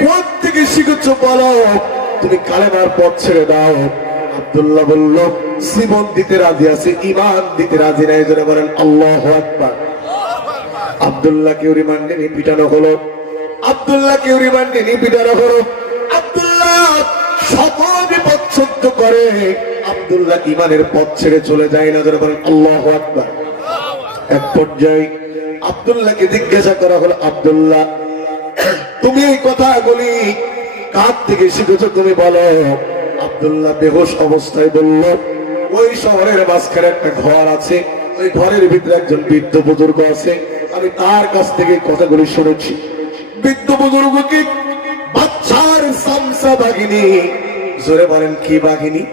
কোথা থেকে শিখেছো বলো, তুমি কালেমার পথ ছেড়ে দাও। আব্দুল্লাহ বলল জীবন দিতে রাজি আছে, ঈমান দিতে রাজি নাই। জোরে বলেন আল্লাহু আকবার। আব্দুল্লাহকে রিমান্ডে নিয়ে পিটানো হলো। আব্দুল্লাহকে রিমান্ডে নিয়ে পিটানো হলো। আব্দুল্লাহ সকল বিপদ সহ্য করে আব্দুল্লাহ ঈমানের পথ ছেড়ে চলে যায় না। জোরে বলেন আল্লাহু আকবার। এক পর্যায়ে আব্দুল্লাহকে জিজ্ঞাসা করা হলো, আব্দুল্লাহ তুমি এই কথাগুলি কার থেকে শিখেছো তুমি বলো। আব্দুল্লাহ বেহুশ অবস্থায় বলল, ওই শহরের মাঝখানে একটা ঘর আছে, ওই ঘরের ভিতরে একজন বৃদ্ধ বুজুর্গ আছে, আমি তার কাছ থেকে কথাগুলি শুনেছি। বৃদ্ধ বুজুর্গকে বাচ্চার সামসা বাঘিনী। জোরে বলেন কি বাঘিনী?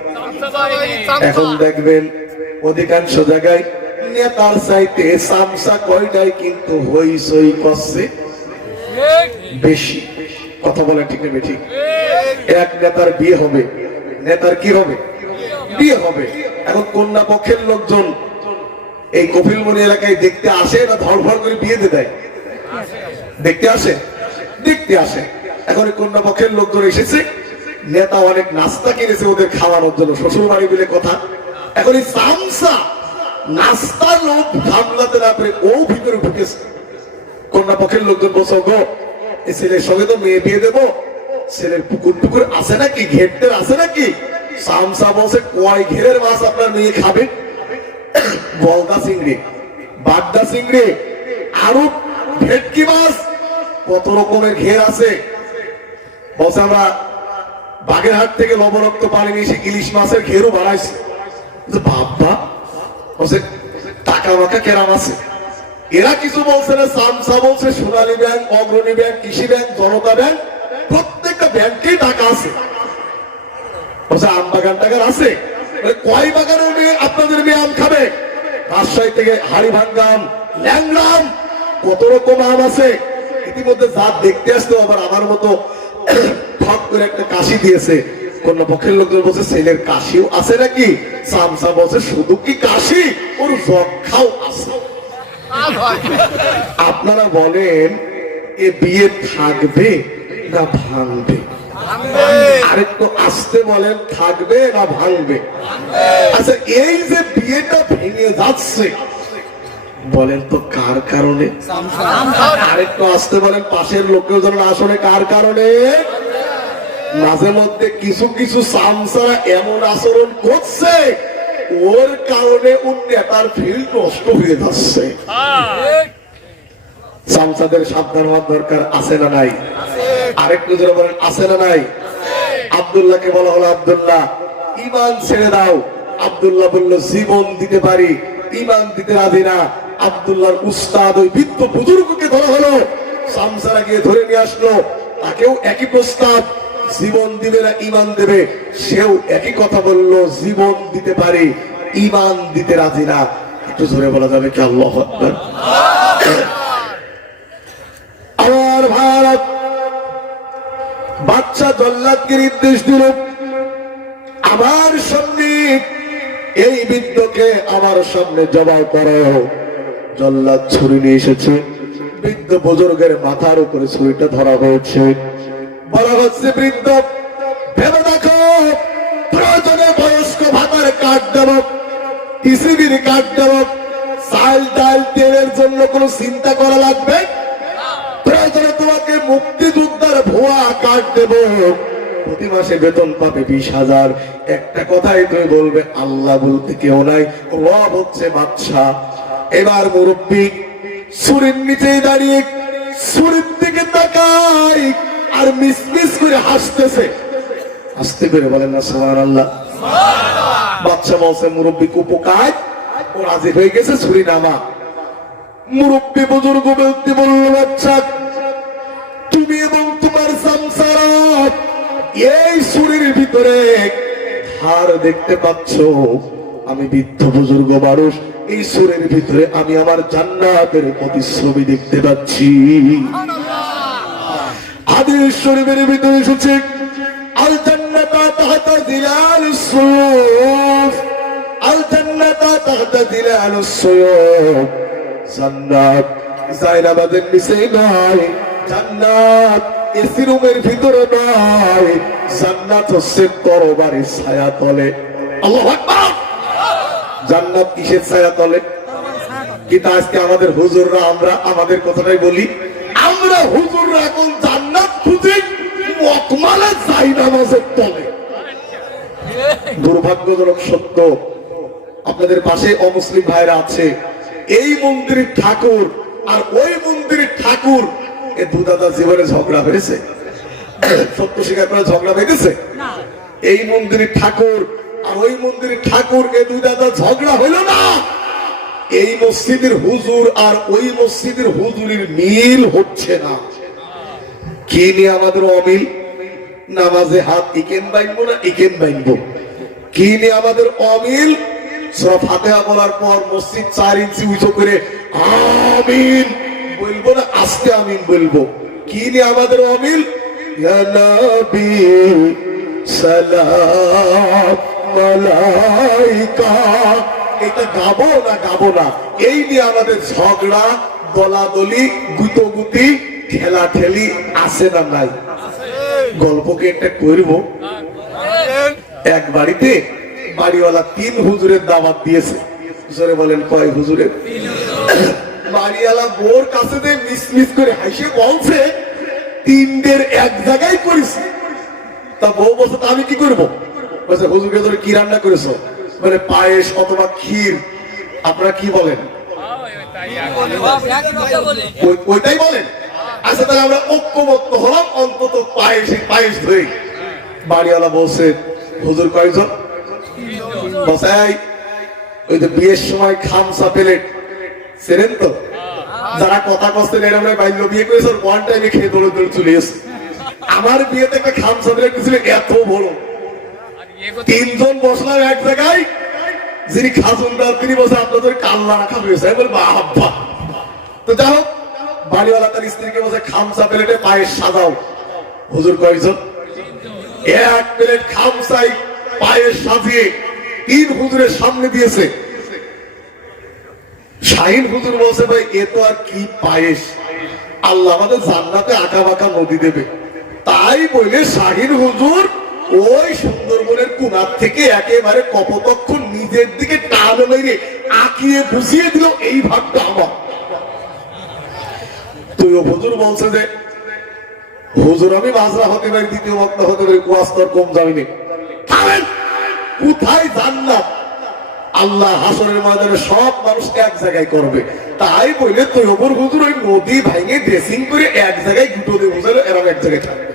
এখন দেখবেন অধিকাংশ জায়গায় নেতার চাইতে সামসা কয়টাই কিন্তু হইচই করছে বেশি। কথা বলেন ঠিক না ঠিক? এক নেতার বিয়ে হবে, নেতার কি হবে? বিয়ে হবে। এখন কন্যা পক্ষের লোকজন এই কপিলমুনি এলাকায় দেখতে আসে না ধড়ফড় করে বিয়ে দিয়ে দেয়? দেখতে আসে, দেখতে আসে। এখন কন্যা পক্ষের লোকজন এসেছে, নেতা অনেক নাস্তা কিনেছে ওদের খাওয়ানোর জন্য, শ্বশুর বাড়ি মিলে কথা। এখন এই সামসা নাস্তা লোক সামলাতে না পেরে ও ভিতরে ঢুকেছে। কন্যা পক্ষের লোকজন বলছে, গো এই ছেলের সঙ্গে তো মেয়ে বিয়ে দেবো, ছেলের পুকুর টুকুর আছে নাকি, ঘেরটের আছে নাকি? সামসা বলছে, কয় ঘেরের মাছ আপনার মেয়ে খাবে? বলদা চিংড়ি, বাগদা চিংড়ি, আরো ভেটকি মাছ, কত রকমের ঘের আছে। বলছে আমরা বাগেরহাট থেকে লবণাক্ত পানি নিয়ে এসে ইলিশ মাছের ঘেরও বানাইছি। বাবা বলছে টাকা মাকা কেরাম আছে। এরা কিছু বলছে না, সামসা বলছে সোনালী ব্যাংক, অগ্রণী ব্যাংক, কৃষি ব্যাংক, জনতা ব্যাংক, প্রত্যেকটা ব্যাংকেই টাকা আছে। বলছে আম বাগান টাকার আছে। কয় বাগানের মেয়ে আপনাদের মেয়ে আম খাবে? রাজশাহী থেকে হাড়ি ভাঙ্গাম, ল্যাংরাম, কত রকম আম আছে। ইতিমধ্যে জাত দেখতে আসতো, আবার আমার মতো ঠক করে একটা কাশি দিয়েছে। কোন পক্ষের লোকজন বলছে ছেলের কাশিও আছে নাকি? সামসা বলছে শুধু কি কাশি, ওর যক্ষাও আছে। আপনারা বলেন এ বিয়ে থাকবে না ভাঙবে? আরেকটু আসতে বলেন, থাকবে না ভাঙবে? আচ্ছা এই যে বিয়েটা ভেঙে যাচ্ছে বলেন তো কার কারণে? আরেকটু আসতে বলেন, পাশের লোকেও যেন আসলে কার কারণে? মাঝে মধ্যে কিছু কিছু সামসারা এমন আচরণ করছে ওর কারণে ওর নেতার ফিল্ড নষ্ট হয়ে যাচ্ছে। সামসাদের সাবধান হওয়ার দরকার আছে না নাই? আরেকটু যারা বলেন আছে না নাই? আব্দুল্লাহকে বলা হলো, আব্দুল্লাহ ঈমান ছেড়ে দাও। আব্দুল্লাহ বলল জীবন দিতে পারি, ঈমান দিতে রাজি না। আব্দুল্লাহর উস্তাদ ওই বৃদ্ধ বুজুর্গকে ধরা হলো, সামসারা গিয়ে ধরে নিয়ে আসলো, তাকেও একই প্রস্তাব, জীবন দিবে না ঈমান দেবে। সেও একই কথা বলল, জীবন দিতে পারি, ঈমান দিতে রাজি না। একটু জোরে বলা যাবে কি আল্লাহু আকবার? আমার ভারত বাচ্চা জল্লাদকে নির্দেশ দিল, আমার সামনে এই বৃদ্ধকে আমার সামনে জবাই করো। জল্লাদ ছুরি নিয়ে এসেছে, বৃদ্ধ বুজুর্গের মাথার উপরে ছুরিটা ধরা হয়েছে। বলা হচ্ছে, বৃদ্ধ ভেবে দেখো, প্রয়োজনে বয়স্ক ভাতার কার্ড দেব, টিসিবির কার্ড দেব, চাল ডাল তেলের জন্য কোনো চিন্তা করা লাগবে? প্রয়োজনে তোমাকে মুক্তিযোদ্ধার ভুয়া কার্ড দেব, প্রতি মাসে বেতন পাবে 20,000। একটা কথাই তুমি বলবে, আল্লাহ বলতে কেউ নাই, রব হচ্ছে বাদশা। এবার মুরব্বী ছুরির নিচে দাঁড়িয়ে ছুরির দিকে তাকাই আর মিসমিস করে হাসতেছে। হাসতে করে বলেন না সুবহানাল্লাহ। বাদশা বলছে, মুরব্বী কুপকার, ও রাজি হয়ে গেছে, ছুরি নামা। মুরব্বী বুজুর্গ বলতে বলল, বাচ্চা তুমি এবং তোমার সংসার এই ছুরির ভিতরে ধার দেখতে পাচ্ছ, আমি বৃদ্ধ বুজুর্গ মানুষ, এই ছুরির ভিতরে আমি আমার জান্নাতের প্রতিচ্ছবি দেখতে পাচ্ছি। হাদিস শরীফের ভিতরে এসেছে, আল জান্নাতা তাহতা জিলালুস সুয়ুফ, আল জান্নাতা তাহতা জিলালুস সুয়ুফ। জান্নাত জায়নামাজের নিচে নয়, জান্নাত এসি রুমের ভিতরে নয়, জান্নাত হচ্ছে তরবারির ছায়া তলে। আল্লাহু আকবার। জান্নাত কিসের ছায়া তলে? কিন্তু আজকে আমাদের হুজুররা, আমরা আমাদের কথাটাই বলি, আমরা হুজুররা এখন জান্নাত খুঁজি মকমালে জায়নামাজের তলে। দুর্ভাগ্যজনক সত্য, আপনাদের পাশে অমুসলিম ভাইরা আছে, এই মন্দিরের ঠাকুর আর ওই মন্দিরের ঠাকুর, এ দুদাদা জীবনে ঝগড়া হয়েছে? সত্য স্বীকার করে ঝগড়া হয়েছে? এই মন্দিরের ঠাকুর আর ওই মন্দিরের ঠাকুর, এ দুই দাদা ঝগড়া হইল না। এই মসজিদের হুজুর আর ওই মসজিদের হুজুরের মিল হচ্ছে না। কি নিয়ে আমাদের অমিল? নামাজে হাত ইকেন বাইনবো না ইকেন বাইনবো। কি নিয়ে আমাদের অমিল? সূরা ফাতিহা বলার পর মসজিদ 4 ইঞ্চি উঁচু করে আমিন বলবো না আস্তে আমিন বলবো। কি নিয়ে আমাদের অমিল? ইয়া নবী সালাম মালাইকা, এটা গাবো না গাবো না, এই নিয়ে আমাদের ঝগড়া, দলাদলি, গুতোগুতি, ঠেলা ঠেলি আছে না নাই? গল্পকে একটা করব। এক বাড়িতে বাড়িওয়ালা 3 হুজুরের দাওয়াত দিয়েছে। হুজুরে বলেন, কয় হুজুরের? বাড়িওয়ালা বোর কাছে মিসমিস করে হাসে বলছে, 3দের এক জায়গায় করিস। তা বউ বলছে, তা আমি কি করবো? বলছে, হুজুরকে ধরে কি রান্না করেছো? মানে পায়েস অথবা ক্ষীর। আপনারা কি বলেন? ওইটাই বলেন। আচ্ছা, তাহলে আমরা ঐক্যবদ্ধ হলাম, অন্তত পায়েস ধরে। বাড়িওয়ালা বলছে, হুজুর কয়জন? বলছে, ওই তো বিয়ের সময় খামসা প্লেট চেনেন তো? যারা কথা কষ্ট এরকম বাইল বিয়ে করেছে, ওয়ান টাইমে খেয়ে দৌড়ে দৌড়ে চলে এসে। আমার বিয়েতে একটা খামসা প্লেট ছিল এত বড়, 3 জন বসলাম এক জায়গায়। যিনি খাজুনদার তিনি বলছে, আপনাদের কাল্লা রাখা হয়েছে। আমি বলবো, আব্বা। তো যাই হোক, বাড়িওয়ালা তার স্ত্রীকে বলছে, খামসা প্লেটে পায়েস সাজাও। হুজুর কয়জন? 1 প্লেট খামসাই পায়েস সাজিয়ে 3 হুজুরের সামনে দিয়েছে। শাহিন হুজুর বলছে, ভাই এ তো আর কি পায়েস, আল্লাহ আমাদের জান্নাতে আঁকা বাঁকা নদী দেবে। তাই বলে শাহিন হুজুর ওই সুন্দরবনের কুনার থেকে একেবারে কপোতক্ষ নিজের দিকে টান মেরে আঁকিয়ে বুঝিয়ে দিল, এই ভাগটা আমার। তুই হুজুর বলছে যে, হুজুর আমি মাজরা হতে পারি, দ্বিতীয় বক্তা হতে পারি, কুয়াস্তর কম যাবিনি। কোথায় জান্নাত? আল্লাহ হাসরের ময়দানে সব মানুষ এক জায়গায় করবে। তাই বলে তুই ওপর হুজুর ওই নদী ভাঙে ড্রেসিং করে এক জায়গায় দুটো দিয়ে বুঝালো, এরকম এক জায়গায় থাকবে।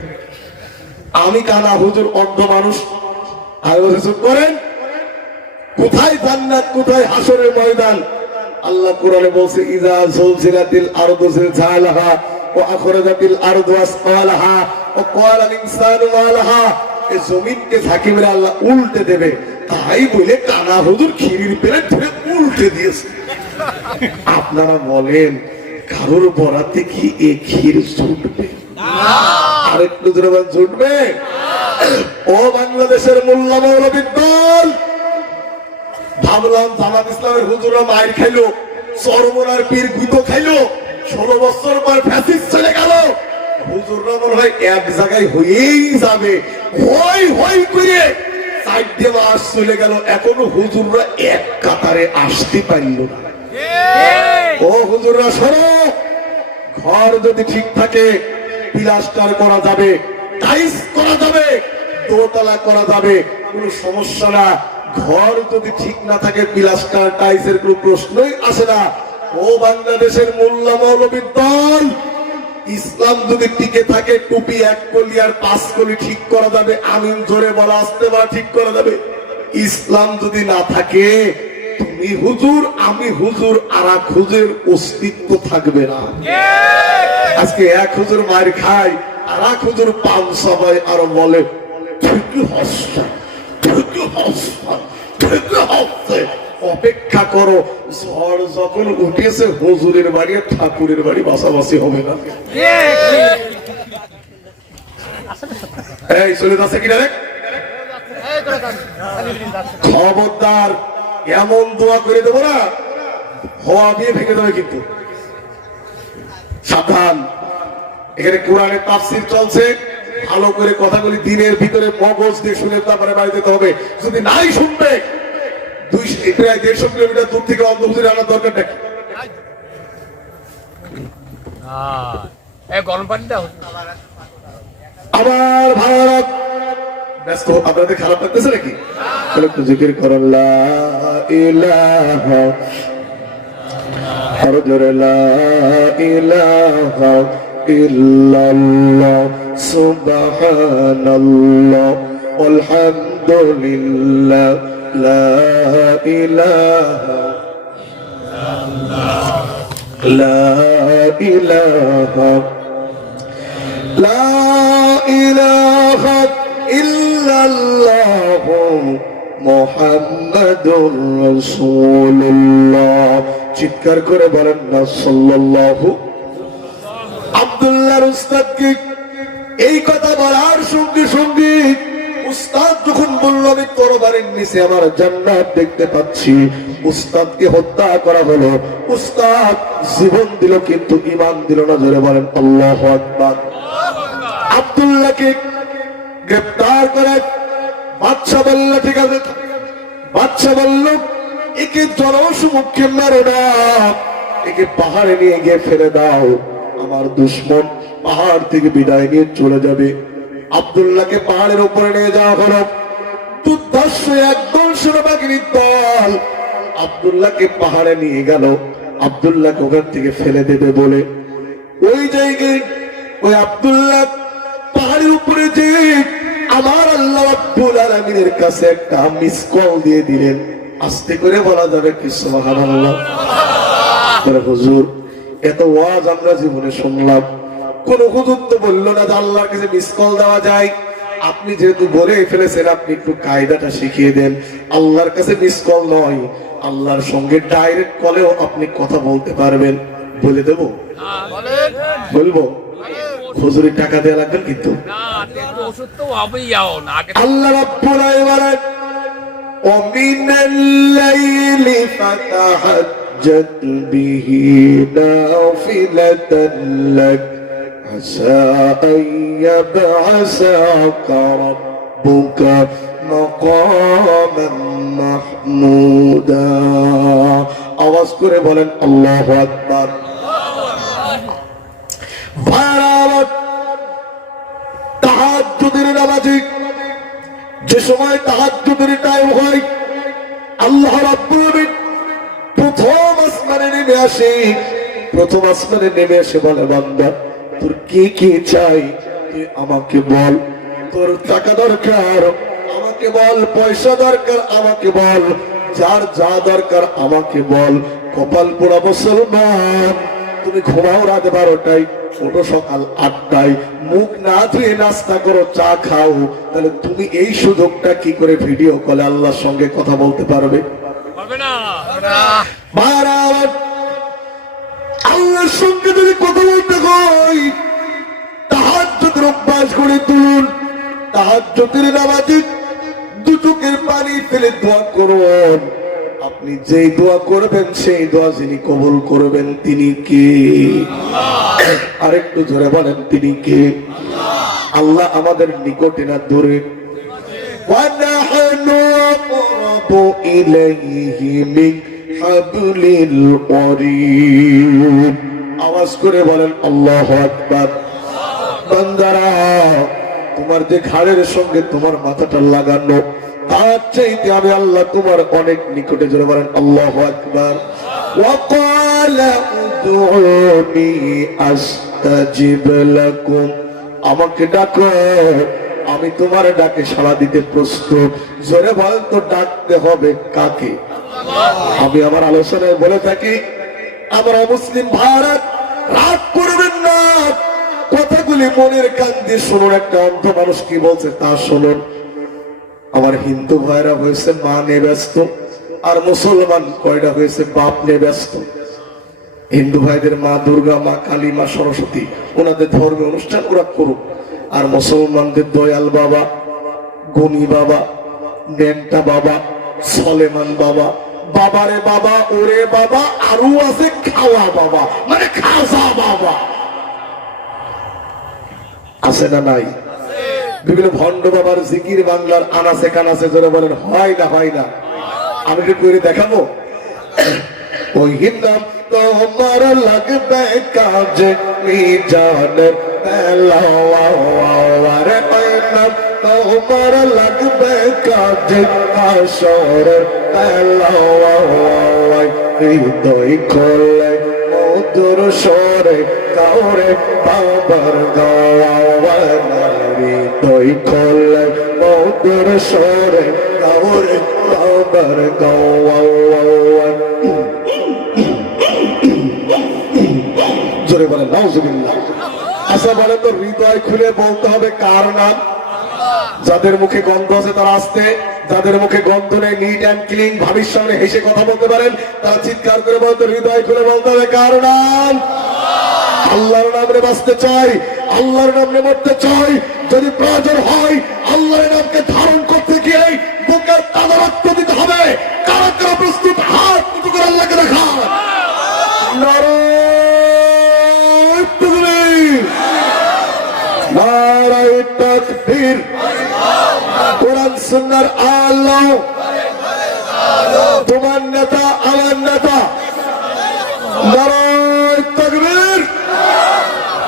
আমি কানা হুজুর অন্ধ মানুষ, আর বলে চুপ করেন, কোথায় জান্নাত, কোথায় হাসরের ময়দান? আল্লাহ কোরআনে বলছে ইজা জুলজিলাতিল আরদু জিলজালাহা ওয়া আখরাজাতিল আরদু আসফালাহা ওয়া ক্বালাল ইনসানু মা লাহা। এই জমিনকে ঝাঁকি মেরে আল্লাহ উল্টে দেবে, তাই বলে কানা হুজুর ক্ষীরের প্লেট ধরে উল্টে দিয়েছে। আপনারা বলেন কারোর বরাতে কি এ ক্ষীর ছুটবে? আরেকটু জোরে বলেন ছুটবে? ও বাংলাদেশের মোল্লা মৌলবীর দল, ভাবলাম জামাত ইসলামের হুজুরা মায়ের খাইলো, চরমনার পীর গুতো খাইলো, 16 বছর পর ফ্যাসিস্ট চলে গেল, হুজুররা মনে হয় এক জায়গায় হয়েই যাবে, হই হই করে 4 মাস চলে গেল, এখনো হুজুররা এক কাতারে আসতে পারল না। ও হুজুররা শোনো, ঘর যদি ঠিক থাকে প্লাস্টার করা যাবে, টাইলস করা যাবে, দোতলা করা যাবে, কোনো সমস্যা না। ঘর যদি ঠিক না থাকে প্লাস্টার টাইলসের কোনো প্রশ্নই আসে না। ও বাংলাদেশের মোল্লা মৌলবীর দল, ইসলাম যদি টিকে থাকে টুপি 1 কলি আর 5 কলি ঠিক করা যাবে, আমিন জোরে বলা, আসতে বলা, ঠিক করা যাবে। ইসলাম যদি না থাকে তুমি হুজুর আমি হুজুর আর এক হুজুরের অস্তিত্ব থাকবে না। আজকে এক হুজুর মার খায় আর এক হুজুর পান সবাই আর বলে ঠিকই হচ্ছে, ঠিকই হচ্ছে, ঠিকই হচ্ছে। অপেক্ষা করো, ঝড় যখন উঠেছে হুজুরের বাড়ি আর ঠাকুরের বাড়ি বাসাবাসি হবে না। এই চলে যাচ্ছে কিনা রে? খবরদার, এমন দোয়া করে দেবো না হওয়া দিয়ে ভেঙে দেবে কিন্তু, সাবধান। এখানে কোরআনের তাফসীর চলছে, ভালো করে কথাগুলি দিনের ভিতরে মগজ দিয়ে শুনে তারপরে বাড়ি যেতে হবে। যদি নাই শুনবে, প্রায় 150 কিলোমিটার দূর থেকে অন্ধ হুজুর আনার দরকারটা কি? আবার ভারত ব্যস্ত, আপনাদের খারাপ লাগতেছে নাকি? একটু জিকির করুন, লা ইলাহা লা ইলাহা ইল্লাল্লাহ সুবহানাল্লাহ আলহামদুলিল্লাহ লা ইলাহা লা ইলাহা লা ইলাহা ইল্লাল্লাহ মুহাম্মাদুর রাসূলুল্লাহ। চিৎকার করে বলেন না সাল্লাল্লাহু। আব্দুল্লাহর উস্তাদকে এই কথা বলার সঙ্গে সঙ্গে উস্তাদ যখন বলল আমি তরবারির নিচে আমার জান্নাত দেখতে পাচ্ছি, উস্তাদকে হত্যা করা হলো। উস্তাদ জীবন দিল কিন্তু ঈমান দিল না। জোরে বলেন আল্লাহু আকবার। আব্দুল্লাহকে গ্রেফতার করে বাদশা বলল ঠিক আছে, বাদশা বলল একে জনসমক্ষে মেরো না, একে পাহাড়ে নিয়ে গিয়ে ফেলে দাও, আমার দুশমন পাহাড় থেকে বিদায় নিয়ে চলে যাবে। আব্দুল্লাহকে পাহাড়ের উপরে নিয়ে যাওয়া হলো। দুর্ধর্ষ একদল সেনাবাহিনীর দল আব্দুল্লাহকে পাহাড়ে নিয়ে গেল। আব্দুল্লাহকে ওখান থেকে ফেলে দেবে বলে ওই জায়গায় ওই আব্দুল্লাহ পাহাড়ের উপরে যে আমার আল্লাহ রাব্বুল আলামিনের কাছে একটা মিস কল দিয়ে দিলেন। আস্তে করে বলা যাবে কি সুবহানাল্লাহ। হুজুর এত ওয়াজ আমরা জীবনে শুনলাম, কোন হুজুর তো বললো না যে আল্লাহর কাছে মিস কল দেওয়া যায়। আপনি যেহেতু বলে ফেলেছেন, আপনি একটু কায়দাটা শিখিয়ে দেন। আল্লাহর কাছে মিস কল নয়, আল্লাহর সঙ্গে ডাইরেক্ট কলেও আপনি কথা বলতে পারবেন। বলে দেব? বলবো? হুজুরের টাকা দেওয়া লাগবে কিন্তু আল্লাহ রাব্বুল আলামিন ওমিনাল লাইলি ফাতাহাজ্জাত বিহি নাফিলাতান লাক আসা আইয়াবআসাকা রাব্বুকা মাকামান মাহমুদা। আওয়াজ করে বলেন আল্লাহু আকবার। তাহাজ্জুদের নামাজে যে সময় তাহাজ্জুদের টাইম হয়, আল্লাহ রাব্বুল আলামিন প্রথম আসমানে নেমে আসে। প্রথম আসমানে নেমে এসে বলে বান্দা তোর কি কি চাই তুই আমাকে বল, তোর টাকা দরকার আমাকে আমাকে বল, পয়সা দরকার আমাকে বল, যার যা দরকার আমাকে বল। কপাল পোড়া মুসলমান, তুমি ঘুমাও রাত 12টায়, ওঠো সকাল 8টায়, মুখ না ধুয়ে নাস্তা করো, চা খাও, তাহলে তুমি এই সুযোগটা কি করে ভিডিও কলে আল্লাহর সঙ্গে কথা বলতে পারবে? আল্লাহর সঙ্গে যদি কথা বলতে হয়, তাহাজ্জুদের অভ্যাস করে তুলুন। তাহাজ্জুদের নামাজে দু চোখের পানি ফেলে দোয়া করুন। আপনি যেই দোয়া করবেন সেই দোয়া যিনি কবুল করবেন তিনি কে? আরেকটু জোরে বলেন, তিনি কে? আল্লাহ আমাদের নিকটে না দূরে? وَنَحْنُ أَقْرَبُ إِلَيْهِ مِنْ حَبْلِ الْوَرِيدِ। আওয়াজ করে বলেন আল্লাহু আকবার। বান্দারা, তোমার যে ঘাড়ের সঙ্গে তোমার মাথাটা লাগানো, তার চাইতে আমি আল্লাহ তোমার অনেক নিকটে। জোরে বলেন আল্লাহু আকবার। وَقَالَ ادْعُونِي أَسْتَجِبْ لَكُمْ। আমাকে ডাকো, আমি তোমার ডাকে সাড়া দিতে প্রস্তুত। জোরে বলেন তো, ডাকতে হবে কাকে? আমি আমার আলোচনায় বলে থাকি, আমরা মুসলিম ভারত, রাগ করবেন না, কথাগুলি মনের কান দিয়ে শুনুন। একটা অন্ধ মানুষ কি বলছে তা শুনুন। আমার হিন্দু ভাইরা হয়েছে মা নিয়ে ব্যস্ত, আর মুসলমান কয়টা হয়েছে বাপ নিয়ে ব্যস্ত। হিন্দু ভাইদের মা দুর্গা, মা কালী, মা সরস্বতী, ওনাদের ধর্মীয় অনুষ্ঠান ওরা করুক। আর মুসলমানদের দয়াল বাবা, গনি বাবা, নেংটা বাবা, সলেমান বাবা, বাবারে বাবা, ওরে বাবা, আরো আছে খাওয়া বাবা, মানে খাজা বাবা। আছে না নাই? বিভিন্ন ভণ্ড বাবার জিকির বাংলার আনাচে কানাচে। জোরে বলেন হয় না? হয় না? আমি একটু করে দেখাবো। ওই হিন্দাম তোমার লাগবে কাজে মিজানের বেলাওয়ারে, তোমার লাগবে কাজে আসরের বেলাওয়ায়। হৃদয় খোলে মধুর স্বরে কাউরে বাবার গাওয়া, হৃদয় খোলে মধুর স্বরে কাউরে বাবার গাওয়া। জোরে বলেন নাউজুবিল্লাহ। আচ্ছা বলেন তো, হৃদয় খুলে বলতে হবে কার নাম? যাদের মুখে গন্ধ আছে তারা আসতে, যাদের মুখে গন্ধ নেই, নিট অ্যান্ড ক্লিন, ভাবির সামনে হেসে কথা বলতে পারেন, তারা চিৎকার করে বলতে, হৃদয় খুলে বলতে হবে কার নাম? আল্লাহর নামে বাঁচতে চাই, আল্লাহর নামে মরতে চাই। যদি প্রয়োজন হয় আল্লাহর নামকে ধারণ করতে গিয়ে বুকের তাজা রক্ত দিতে হবে। কারা কারা প্রস্তুত? হাত উঁচু করে আল্লাহকে দেখান। নারায়ে তাকবীর, নারায়ে তাকবীর। কোরআন সুন্নাহর আলো, তোমার নেতা আমার নেতা। নারায়ে তাকবীর।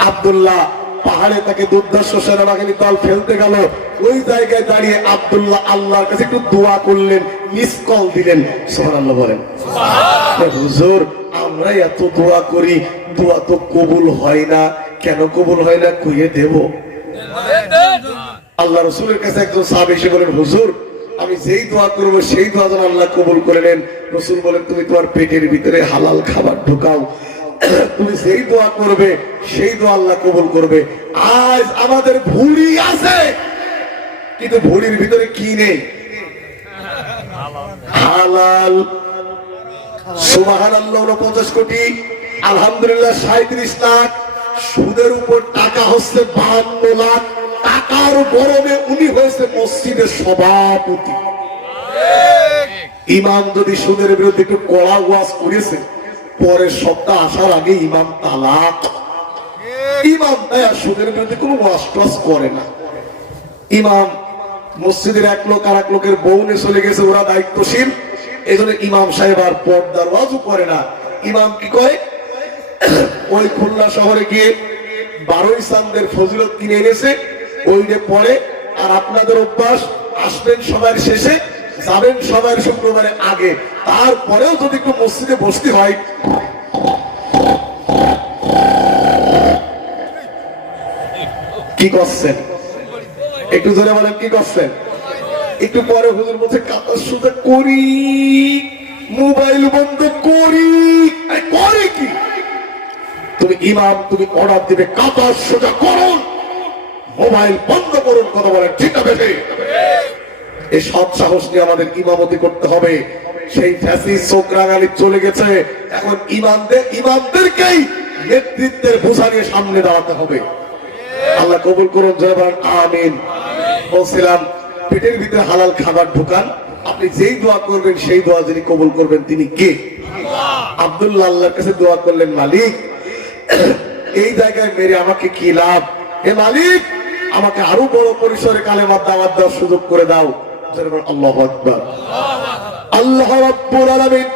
আব্দুল্লাহ পাহাড়ে তাকে দুর্ধর্ষ সেনাবাহিনী দল ফেলতে গেল, ওই জায়গায় দাঁড়িয়ে আব্দুল্লাহ আল্লাহর কাছে একটু দোয়া করলেন, মিস কল দিলেন। সুবহানাল্লাহ বলেন। হুজুর, আমরা এত দোয়া করি, দোয়া তো কবুল হয় না, কেন কবুল হয় না কইয়ে দেব? আল্লাহ রাসূলের কাছে একজন সাহাবী এসে বলেন, হুজুর, আমি যেই দোয়া করব সেই দোয়া যেন আল্লাহ কবুল করে নেন। রাসূল বলেন, তুমি তোমার পেটের ভিতরে হালাল খাবার ঢুকাও, তুমি যেই দোয়া করবে সেই দোয়া আল্লাহ কবুল করবে। আজ আমাদের ভুঁড়ি আছে, কিন্তু ভুঁড়ির ভিতরে কি নেই? হালাল। সুবহানাল্লাহ 49 কোটি, আলহামদুলিল্লাহ 37 লাখ। সুদের উপর টাকা হচ্ছে 52 লাখ। টাকার গরমে উনি হয়েছে মসজিদের সভাপতি। ইমাম যদি সুদের বিরুদ্ধে একটু কড়া ওয়াজ করেছে, পরের সপ্তাহ আসার আগে ইমাম তালাক। ইমাম সুদের বিরুদ্ধে কোনো ওয়াজ টোয়াজ করে না। ইমাম মসজিদের এক লোক আর এক লোকের বউনে চলে গেছে, ওরা দায়িত্বশীল, এই জন্য ইমাম সাহেব আর পর্দার ওয়াজও করে না। ইমাম কি করে, ওই খুলনা শহরে গিয়ে 12ই চাঁদের ফজিলত কিনে এনেছে, ওইটা পড়ে। আর আপনাদের অভ্যাস, আসবেন সবার শেষে, যাবেন সবার শুক্রবারে আগে। তারপরেও যদি একটু মসজিদে বসতে হয়, কি করছেন? একটু জোরে বলেন, কি করছেন? একটু পরে হুজুর বলছে কাতার সোজা করি, মোবাইল বন্ধ করি, করে কি? তুমি ইমাম, তুমি অর্ডার দিবে কাতার সোজা করুন, মোবাইল বন্ধ করুন, কথা বলেন ঠিক না বেঠে? এই সৎ সাহস নিয়ে আমাদের ইমামতি করতে হবে। সেই ফ্যাসিস্ট চোখরাঙালি চলে গেছে, এখন ইমামদেরকেই নেতৃত্বের বোঝা নিয়ে সামনে দাঁড়াতে হবে। আল্লাহ কবুল করুন, জয় বলেন আমিন। বলছিলাম পেটের ভিতরে হালাল খাবার ঢুকান, আপনি যেই দোয়া করবেন সেই দোয়া যিনি কবুল করবেন তিনি কে? আব্দুল্লাহ আল্লাহর কাছে দোয়া করলেন, মালিক এই জায়গায় মেরে আমাকে কি লাভ, হে মালিক আমাকে আরো বড় পরিসরে কালেমার দাওয়াত দেওয়ার সুযোগ করে দাও। আল্লাহু আকবার। আল্লাহ রাব্বুল আলামিন